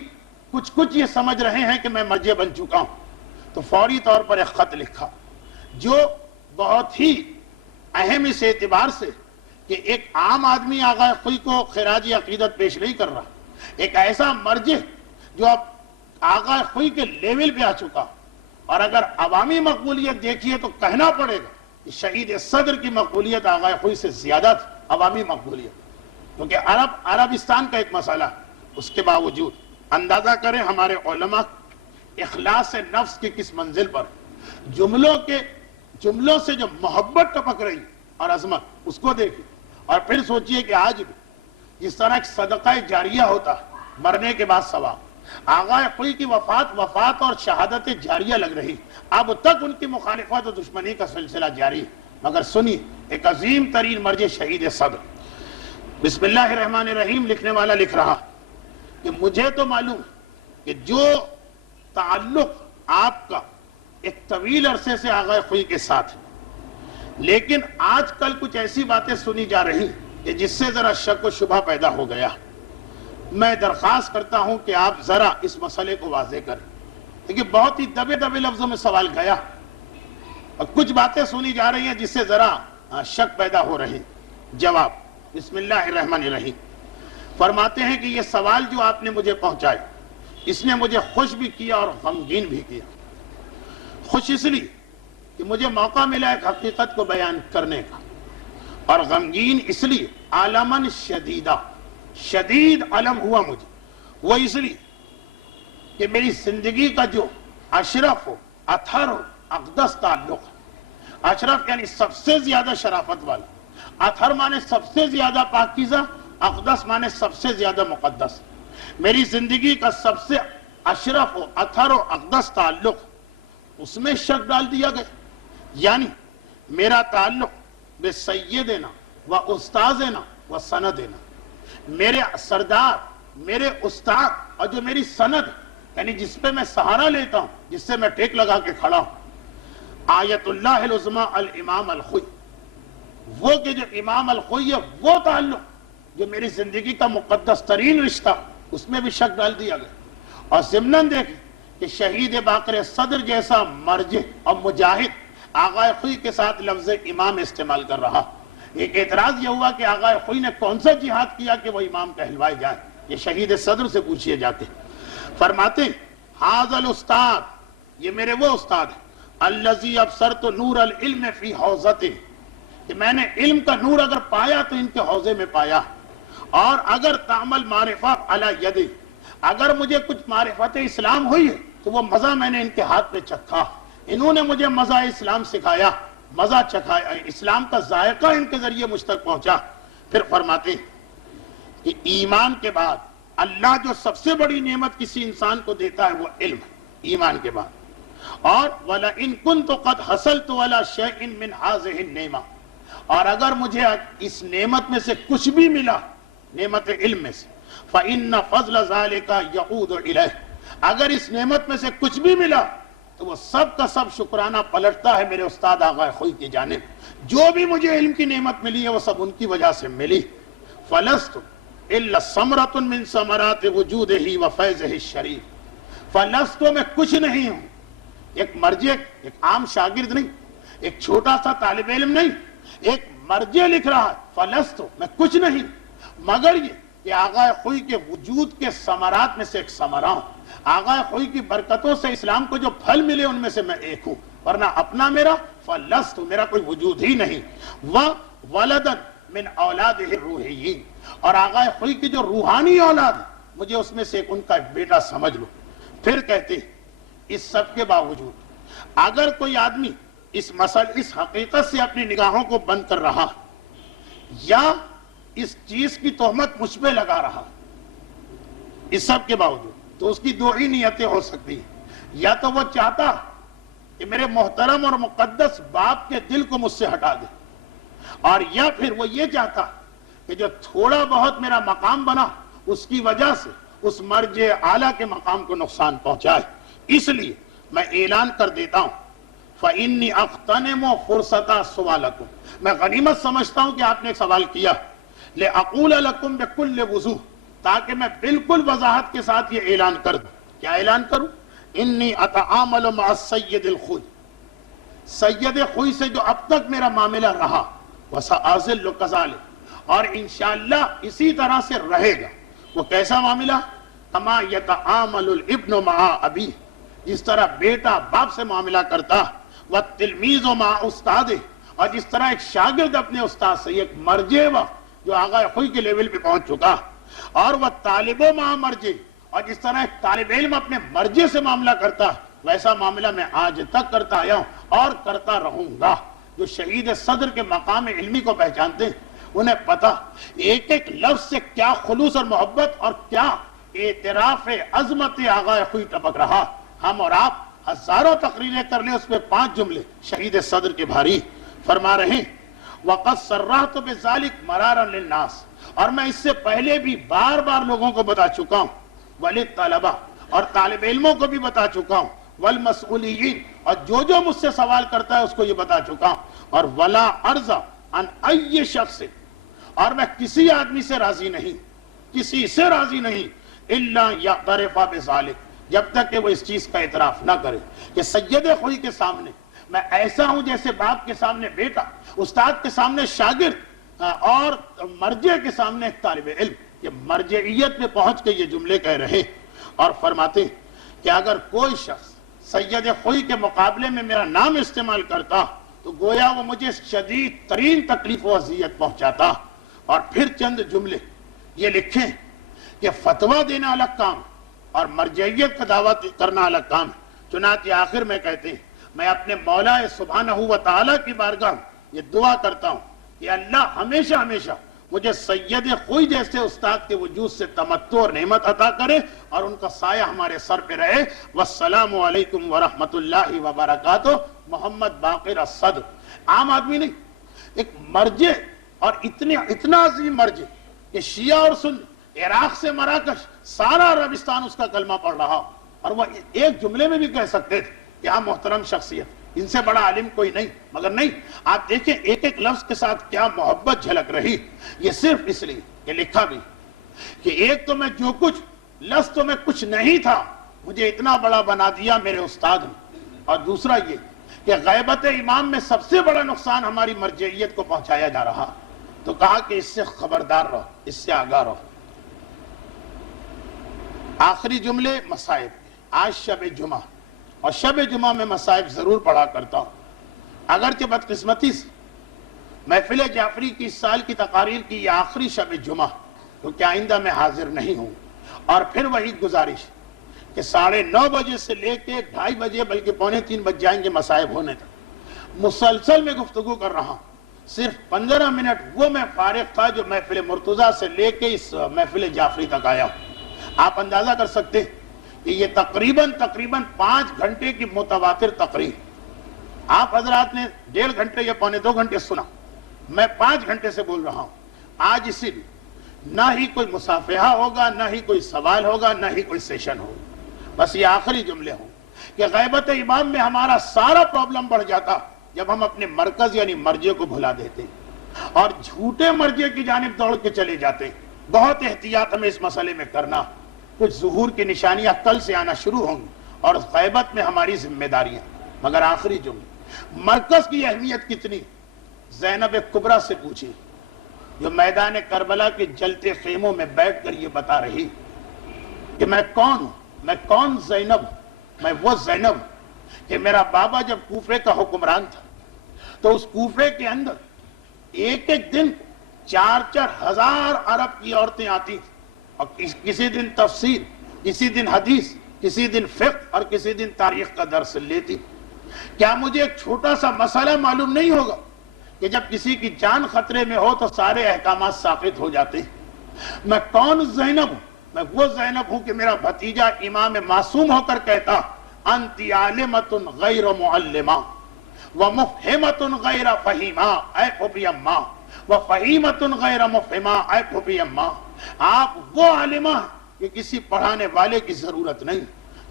کچھ یہ سمجھ رہے ہیں کہ میں مرجع بن چکا ہوں، تو فوری طور پر ایک خط لکھا جو بہت ہی اہم اس اعتبار سے کہ ایک عام آدمی آغا خوئی کو خراج عقیدت پیش نہیں کر رہا، ایک ایسا مرجع جو اب آغا خوئی کے لیول پہ آ چکا، اور اگر عوامی مقبولیت دیکھیے تو کہنا پڑے گا کہ شہید صدر کی مقبولیت آغا خوئی سے زیادہ تھی عوامی مقبولیت، کیونکہ عربستان کا ایک مسئلہ، اس کے باوجود اندازہ کریں ہمارے علماء اخلاص نفس کے کس منزل پر، جملوں سے جو محبت ٹپک رہی اور عظمت، اس کو دیکھیں اور پھر سوچئے کہ آج بھی جس طرح ایک صدقہ جاریہ ہوتا ہے مرنے کے بعد ثواب، آغا خوئی کی وفات اور شہادت جاریہ لگ رہی، اب تک ان کی مخالفت و دشمنی کا سلسلہ جاری ہے، مگر سنی ایک عظیم ترین مرجع شہید صدر۔ بسم اللہ الرحمن الرحیم لکھنے والا لکھ رہا کہ مجھے تو معلوم کہ جو تعلق آپ کا ایک طویل عرصے سے آغا خوئی کے ساتھ ہے، لیکن آج کل کچھ ایسی باتیں سنی جا رہی کہ جس سے ذرا شک و شبہ پیدا ہو گیا، میں درخواست کرتا ہوں کہ آپ ذرا اس مسئلے کو واضح کریں، کیونکہ بہت ہی دبے لفظوں میں سوال گیا اور کچھ باتیں سنی جا رہی ہیں جس سے ذرا شک پیدا ہو رہے ہیں۔ جواب بسم اللہ الرحمن الرحیم فرماتے ہیں کہ یہ سوال جو آپ نے مجھے پہنچائے اس نے مجھے خوش بھی کیا اور غمگین بھی کیا۔ خوش اس لیے کہ مجھے موقع ملا ایک حقیقت کو بیان کرنے کا، اور غمگین اس لیے علماً شدیدہ، شدید علم ہوا مجھے، وہ اس لیے کہ میری زندگی کا جو اشرف ہو، اطہر ہو، اقدس تعلق ہے، اشرف یعنی سب سے زیادہ شرافت والا، اطہر مانے سب سے زیادہ پاکیزہ، اقدس مانے سب سے زیادہ مقدس، میری زندگی کا سب سے اشرف و اطہر و اقدس تعلق، اس میں شک ڈال دیا گیا، یعنی میرا تعلق بے سیدنا و استاذنا و سندنا، میرے سردار، میرے استاد اور جو میری سند یعنی جس پہ میں سہارا لیتا ہوں، جس سے میں ٹیک لگا کے کھڑا ہوں، آیت اللہ العظمیٰ الامام الخوئی، وہ کہ جو امام الخوئی ہے وہ تعلق جو میری زندگی کا مقدس ترین رشتہ، اس میں بھی شک ڈال دیا گیا۔ اور ضمناً دیکھیں کہ شہید باقر صدر جیسا مرجع اور مجاہد آغا خوئی کے ساتھ لفظ امام استعمال کر رہا، ایک اعتراض یہ ہوا کہ آغا خوئی نے کون سا جہاد کیا کہ وہ امام کہلوائے جائے، یہ شہید صدر سے پوچھئے جاتے۔ فرماتے ھذا الاستاد، یہ میرے وہ استاد ہیں، الذی ابصرت نور العلم فی حوضتہ، کہ میں نے علم کا نور اگر پایا تو ان کے حوضے میں پایا، اور اگر تعمل معرفہ علی یدی، اگر مجھے کچھ معرفت اسلام ہوئی ہے تو وہ مزہ میں نے ان کے ہاتھ پہ چکھا، انہوں نے مجھے مزہ اسلام سکھایا، مزہ چکھایا، اسلام کا ذائقہ ان کے ذریعے مجھ تک پہنچا۔ پھر فرماتے کہ ایمان کے بعد اللہ جو سب سے بڑی نعمت کسی انسان کو دیتا ہے وہ علم ہے، ایمان کے بعد، اور وَلَئِن كُنْتُ قَدْ حَصَلْتُ عَلَى شَيْءٍ مِّنْ هَذِهِ النِّعْمَةِ، اور اگر مجھے اس نعمت میں سے کچھ بھی ملا، نعمت علم میں سے، فَإِنَّ فَضْلَ ذَلِكَ يَعُودُ إِلَيْهِ، اگر اس نعمت میں سے کچھ بھی ملا تو وہ سب کا سب شکرانہ پلٹتا ہے میرے استاد آغا خوئی کی جانب، جو بھی مجھے علم کی نعمت ملی ہے وہ سب ان کی وجہ سے ملی۔ فَلَسْتُ إِلَّا ثَمْرَةٌ مِّن ثَمَرَاتِ وُجُودِهِ وَفَيْضِهِ الشَّرِيفِ، فَلَسْتُ میں کچھ نہیں ہوں، ایک مرجع، ایک عام شاگرد نہیں، ایک چھوٹا سا طالب علم نہیں، ایک مرجع لکھ رہا ہے، فَلَسْتُ میں کچھ نہیں مگر یہ کہ آغا خوئی کے وجود کے ثمرات میں سے ایک ثمرہ ہوں، آغا خوئی کی برکتوں سے اسلام کو جو پھل ملے ان میں سے میں ایک ہوں، ورنہ اپنا میرا فلست، میرا کوئی وجود ہی نہیں، وَوَلَدًا مِّنْ أَوْلَادِهِ الرُّوحِيِّينَ، اور آغا خوئی کی جو روحانی اولاد ہے مجھے اس میں سے ایک ان کا ایک بیٹا سمجھ لو۔ پھر کہتے ہیں اس سب کے باوجود اگر کوئی آدمی اس حقیقت سے اپنی نگاہوں کو بند کر رہا یا اس چیز کی تہمت مجھ پہ لگا رہا، اس سب کے باوجود تو اس کی دو ہی نیتیں ہو سکتی ہیں، یا تو وہ چاہتا کہ میرے محترم اور مقدس باپ کے دل کو مجھ سے ہٹا دے، اور یا پھر وہ یہ چاہتا کہ جو تھوڑا بہت میرا مقام بنا اس کی وجہ سے اس مرجع اعلیٰ کے مقام کو نقصان پہنچائے۔ اس لیے میں اعلان کر دیتا ہوں فَإِنِّي أَغْتَنِمُ فُرْصَةَ سُؤَالَكُمْ، میں غنیمت سمجھتا ہوں کہ آپ نے ایک سوال کیا، لِأَقُولَ لَكُمْ بِكُلِّ وُضُوحٍ، تاکہ میں بالکل وضاحت کے ساتھ یہ اعلان کر دوں۔ کیا اعلان کروں؟ انی اتعامل مع السید الخوئی، سید خوئی سے جو اب تک میرا معاملہ رہا، وَسَأَظِلُّ كَذَلِكَ، اور انشاءاللہ اسی طرح سے رہے گا۔ وہ کیسا معاملہ؟ کما یتعامل الابن مع ابی، جس طرح بیٹا باپ سے معاملہ کرتا، والتلمیذ مع استادہ، اور جس طرح ایک شاگرد اپنے استاد سے، ایک مرجع وقت جو آغا خوئی کے لیول پہ پہنچ چکا، اور وہ طالب مع مرجع، اور جس طرح ایک طالب علم اپنے مرجع سے معاملہ کرتا، ویسا معاملہ میں آج تک کرتا آیا ہوں اور کرتا رہوں گا۔ جو شہید صدر کے مقام علمی کو پہچانتے ہیں انہیں پتا ایک ایک لفظ سے کیا خلوص اور محبت اور کیا اعتراف عظمت آغا خوئی ٹپک رہا۔ ہم اور آپ ہزاروں تقریریں کر لیں، اس پہ 5 جملے شہید صدر کے بھاری فرما رہے ہیں وَقَدْ صَرَّحْتُ بِذَلِكَ مَرَارًا لِلنَّاسِ، اور میں اس سے پہلے بھی بار بار لوگوں کو بتا چکا ہوں، وَلِلطَّلَبَةِ، اور طالب علموں کو بھی بتا چکا ہوں، وَالْمَسْئُولِيِّينَ، اور جو مجھ سے سوال کرتا ہے اس کو یہ بتا چکا ہوں، اور وَلَا عَرْضَ عَنْ أَيِّ شَخْصٍ، اور میں کسی آدمی سے راضی نہیں، کسی سے راضی نہیں، إِلَّا يَعْتَرِفَ بِذَلِكَ، جب تک کہ وہ اس چیز کا اعتراف نہ کرے کہ سید خوئی کے سامنے میں ایسا ہوں جیسے باپ کے سامنے بیٹا، استاد کے سامنے شاگرد، اور مرجع کے سامنے ایک طالب علم۔ یہ مرجعیت میں پہنچ کے یہ جملے کہہ رہے، اور فرماتے ہیں کہ اگر کوئی شخص سید خوئی کے مقابلے میں میرا نام استعمال کرتا تو گویا وہ مجھے شدید ترین تکلیف و اذیت پہنچاتا۔ اور پھر چند جملے یہ لکھیں کہ فتویٰ دینا الگ کام اور مرجعیت کا دعویٰ کرنا الگ کام ہے۔ چنانچہ آخر میں کہتے ہیں میں اپنے مولا سبحانہ و تعالیٰ کی بارگاہ یہ دعا کرتا ہوں کہ اللہ ہمیشہ ہمیشہ مجھے سید خوئی جیسے استاد کے وجود سے تمتع اور نعمت عطا کرے اور ان کا سایہ ہمارے سر پہ رہے۔ والسلام علیکم ورحمۃ اللہ وبرکاتہ۔ محمد باقر الصدر، عام آدمی نہیں، ایک مرجع، اور اتنا عظیم مرجع کہ شیعہ اور سنی، عراق سے مراکش سارا عربستان اس کا کلمہ پڑھ رہا، اور وہ ایک جملے میں بھی کہہ سکتے تھے کہ ہاں محترم شخصیت، ان سے بڑا عالم کوئی نہیں، مگر نہیں، آپ دیکھیں ایک ایک لفظ کے ساتھ کیا محبت جھلک رہی۔ یہ صرف اس لیے کہ لکھا بھی کہ ایک تو میں جو کچھ لفظ تو میں کچھ نہیں تھا، مجھے اتنا بڑا بنا دیا میرے استاد نے، اور دوسرا یہ کہ غیبت امام میں سب سے بڑا نقصان ہماری مرجعیت کو پہنچایا جا رہا، تو کہا کہ اس سے خبردار رہو، اس سے آگاہ رہو۔ آخری جملے مصائب، آج شب جمعہ، اور شب جمعہ میں مصائب ضرور پڑھا کرتا ہوں، اگرچہ بدقسمتی سے محفل جعفری کی اس سال کی تقاریر کی یہ آخری شب جمعہ، کیونکہ آئندہ میں حاضر نہیں ہوں۔ اور پھر وہی گزارش کہ 9:30 بجے سے لے کے 2:30 بجے بلکہ 2:45 بج جائیں گے مصائب ہونے تک، مسلسل میں گفتگو کر رہا ہوں۔ صرف 15 منٹ وہ میں فارغ تھا جو محفل مرتضیٰ سے لے کے اس محفل جعفری تک آیا ہوں۔ آپ اندازہ کر سکتے ہیں کہ یہ تقریباً 5 گھنٹے کی متواتر تقریر، آپ حضرات نے 1.5 گھنٹے یا 2.25 گھنٹے سنا، میں 5 گھنٹے سے بول رہا ہوں۔ آج اسی لیے نہ ہی کوئی مصافحہ ہوگا، نہ ہی کوئی سوال ہوگا، نہ ہی کوئی سیشن ہوگا، بس یہ آخری جملے ہوں کہ غیبت امام میں ہمارا سارا پرابلم بڑھ جاتا جب ہم اپنے مرکز یعنی مرجع کو بھلا دیتے اور جھوٹے مرجع کی جانب دوڑ کے چلے جاتے۔ بہت احتیاط ہمیں اس مسئلے میں کرنا، کچھ ظہور کی نشانیاں کل سے آنا شروع ہوں گی اور غیبت میں ہماری ذمہ داریاں۔ مگر آخری جملے، مرکز کی اہمیت کتنی، زینب کبریٰ سے پوچھی جو میدان کربلا کے جلتے خیموں میں بیٹھ کر یہ بتا رہی کہ میں کون ہوں، میں کون زینب ہوں، میں وہ زینب ہوں کہ میرا بابا جب کوفے کا حکمران تھا تو اس کوفے کے اندر ایک ایک دن 4-4 ہزار عرب کی عورتیں آتی تھیں، اور کسی دن تفسیر، کسی دن حدیث، کسی دن فقہ اور کسی دن تاریخ کا درس لیتی۔ کیا مجھے ایک چھوٹا سا مسئلہ معلوم نہیں ہوگا کہ جب کسی کی جان خطرے میں ہو تو سارے احکامات ساقط ہو جاتے ہیں؟ میں کون زینب ہوں؟ میں وہ زینب ہوں کہ میرا بھتیجا امام معصوم ہو کر کہتا انتی عالمۃ غیر معلمہ ومفہمۃ غیر فہیمہ، اے پھوپھی اماں، وفہیمۃ غیر مفہمہ، اے پھوپھی اماں، آپ وہ عالمہ ہیں کہ کسی پڑھانے والے کی ضرورت نہیں،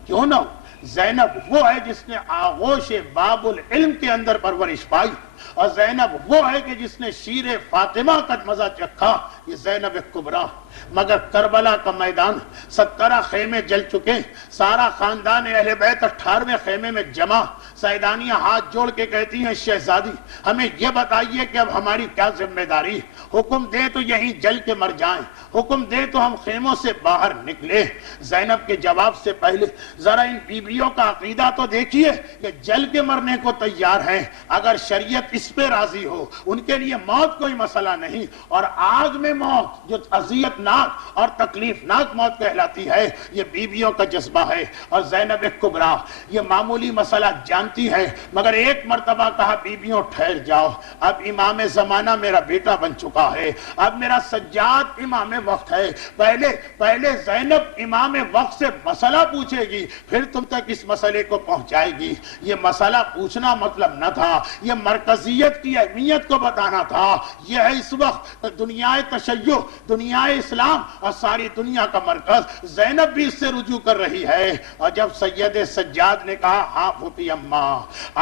کیوں نہ ہو، زینب وہ ہے جس نے آغوش باب العلم کے اندر پرورش پائی، اور زینب وہ ہے کہ جس نے شیر فاطمہ کا مزہ چکھا، یہ زینب کبریٰ۔ مگر کربلا کا میدان 17 خیمے جل چکے، سارا خاندان اہل بیت 18ویں خیمے میں جمع۔ سیدانیہ ہاتھ جوڑ کے کہتی ہیں شہزادی ہمیں یہ بتائیے کہ اب ہماری کیا ذمہ داری، حکم دے تو یہیں جل کے مر جائیں، حکم دے تو ہم خیموں سے باہر نکلے۔ زینب کے جواب سے پہلے ذرا ان بیویوں کا عقیدہ تو دیکھیے کہ جل کے مرنے کو تیار ہیں، اگر شریعت اس پہ راضی ہو ان کے لیے موت کوئی مسئلہ نہیں، اور آگ میں موت جو اذیت ناک اور تکلیف ناک موت کہلاتی ہے یہ بیویوں کا جذبہ ہے۔ اور زینب کبریٰ یہ معمولی مسئلہ جانتی ہے، مگر ایک مرتبہ کہا بیویوں ٹھہر جاؤ، اب امام زمانہ میرا بیٹا بن چکا ہے، اب میرا سجاد امام وقت ہے، پہلے زینب امام وقت سے مسئلہ پوچھے گی پھر تم تک اس مسئلے کو پہنچائے گی۔ یہ مسئلہ پوچھنا مطلب نہ تھا، یہ مرکزیت کی اہمیت کو بتانا تھا۔ یہ ہے اس وقت دنیا تشیع، دنیا اسلام اور ساری دنیا کا مرکز، زینب بھی اس سے رجوع کر رہی ہے۔ اور جب سید سجاد نے کہا ہاں پھوپھی اماں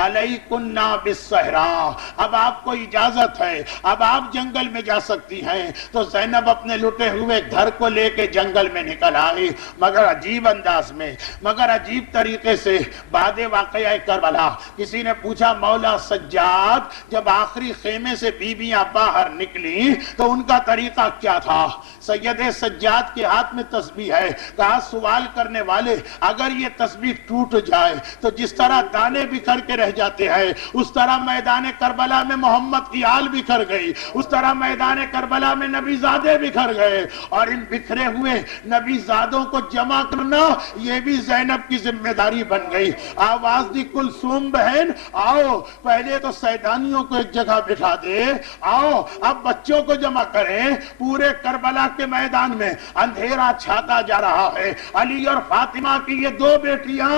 علیکنا بالصحراء، اب آپ کو اجازت ہے، اب آپ جنگل میں جا سکتی ہیں، تو زینب اپنے لٹے ہوئے گھر کو لے کے جنگل میں نکل آئی، مگر عجیب انداز میں، مگر عجیب طریقے سے۔ بعد واقعہ کربلا کسی نے پوچھا مولا سجاد جب آخری خیمے سے بیویاں باہر نکلی تو ان کا طریقہ کیا تھا؟ سید سجاد کے ہاتھ میں تسبیح ہے، کہا سوال کرنے والے اگر یہ تسبیح ٹوٹ جائے تو جس طرح دانے بکھر کے رہ جاتے ہیں اس طرح میدان کربلا میں محمد کی آل بکھر گئی، اس طرح میدان کربلا میں نبی زادے بکھر گئے، اور ان بکھرے ہوئے نبی زادوں کو جمع کرنا یہ بھی زینب کی ذمہ داری بن گئی۔ آواز دی کلثوم بہن آؤ، پہلے تو سیدانیوں کو ایک جگہ بٹھا دے، آؤ اب بچوں کو جمع کریں۔ پورے کربلا کے میدان میں اندھیرا چھاتا جا رہا ہے، علی اور فاطمہ کی یہ دو بیٹیاں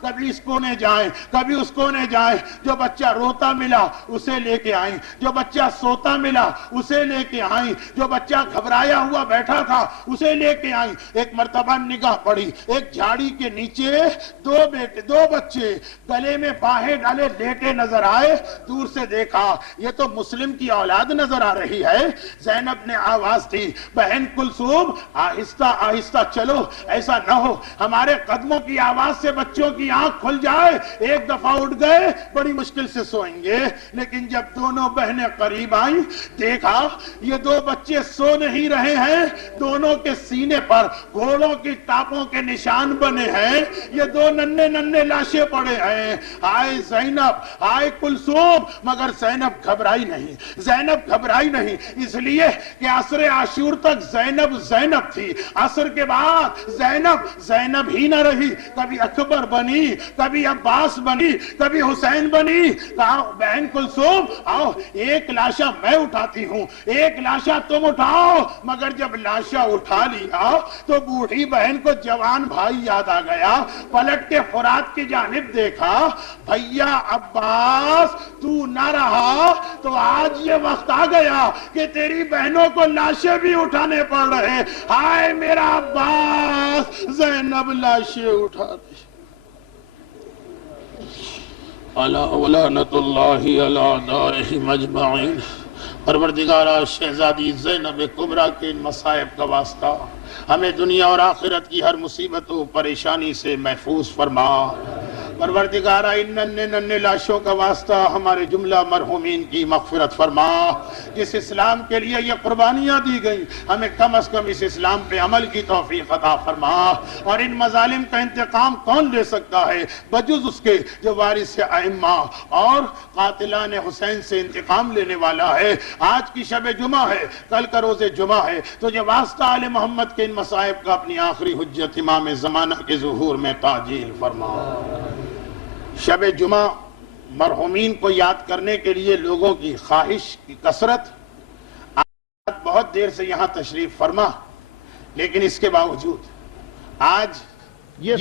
کبھی اس کونے جائیں کبھی اس کونے جائیں، جو بچہ روتا ملا اسے لے کے آئیں، جو بچہ سوتا ملا اسے لے کے آئیں، جو بچہ گھبرایا ہوا بیٹھا تھا اسے لے کے آئیں۔ ایک مرتبہ نگاہ پڑی، ایک جھاڑی کے نیچے دو بچے گلے میں باہیں ڈالے لیٹے نظر آئے، دور سے دیکھا یہ تو مسلم کی اولاد نظر آ رہی ہے۔ زینب نے آواز دی بہن کلثوم آہستہ آہستہ چلو، ایسا نہ ہو ہمارے قدموں کی آواز سے بچوں کی آنکھ کھل جائے، ایک دفعہ اٹھ گئے بڑی مشکل سے سوئیں گے۔ لیکن جب دونوں بہنیں قریب آئیں دیکھا یہ دو بچے سو نہیں رہے ہیں، دونوں کے سینے پر گھوڑوں کی ٹاپوں کے نشان بنے ہیں، یہ دو ننھے ننھے لاشیں پڑے ہیں۔ آئے زینب آئے کلثوم، مگر زینب گھبرائی نہیں، زینب گھبرائی نہیں، اس لیے کہ عصر عاشور تک زینب تھی، عصر کے بعد زینب ہی نہ رہی، کبھی اکبر بنی، کبھی عباس بنی، کبھی حسین بنی۔ کہا بہن کلثوم آؤ ایک لاشا میں اٹھاتی ہوں، ایک لاشا تم اٹھاؤ۔ مگر جب لاشا اٹھا لیا تو بوڑھی بہن کو جوان بھائی یاد آ گیا، پلٹ کے فرات کی جانب دیکھا، بھیا عباس تو نہ رہا تو آج یہ وقت آ گیا کہ تیری بہنوں کو لاشیں بھی اٹھانے پڑ رہے۔ ہائے میرا عباس، زینب لاشیں اٹھا دی۔ الا ولعنت اللہ علی اعدائہم اجمعین۔ پروردگارا شہزادی زینب کبریٰ کے ان مصائب کا واسطہ ہمیں دنیا اور آخرت کی ہر مصیبت و پریشانی سے محفوظ فرما۔ پروردگارہ ان ننھے ننھے لاشوں کا واسطہ ہمارے جملہ مرحومین کی مغفرت فرما۔ جس اسلام کے لیے یہ قربانیاں دی گئیں ہمیں کم از کم اس اسلام پہ عمل کی توفیق عطا فرما۔ اور ان مظالم کا انتقام کون لے سکتا ہے بجز اس کے جو وارث ائمہ اور قاتلان حسین سے انتقام لینے والا ہے۔ آج کی شب جمعہ ہے، کل کا روز جمعہ ہے، تو یہ واسطہ آل محمد کے ان مصائب کا اپنی آخری حجت امام زمانہ کے ظہور میں تعجیل فرما۔ شب جمعہ مرحومین کو یاد کرنے کے لیے لوگوں کی خواہش کی کثرت، آج بہت دیر سے یہاں تشریف فرما، لیکن اس کے باوجود آج یہ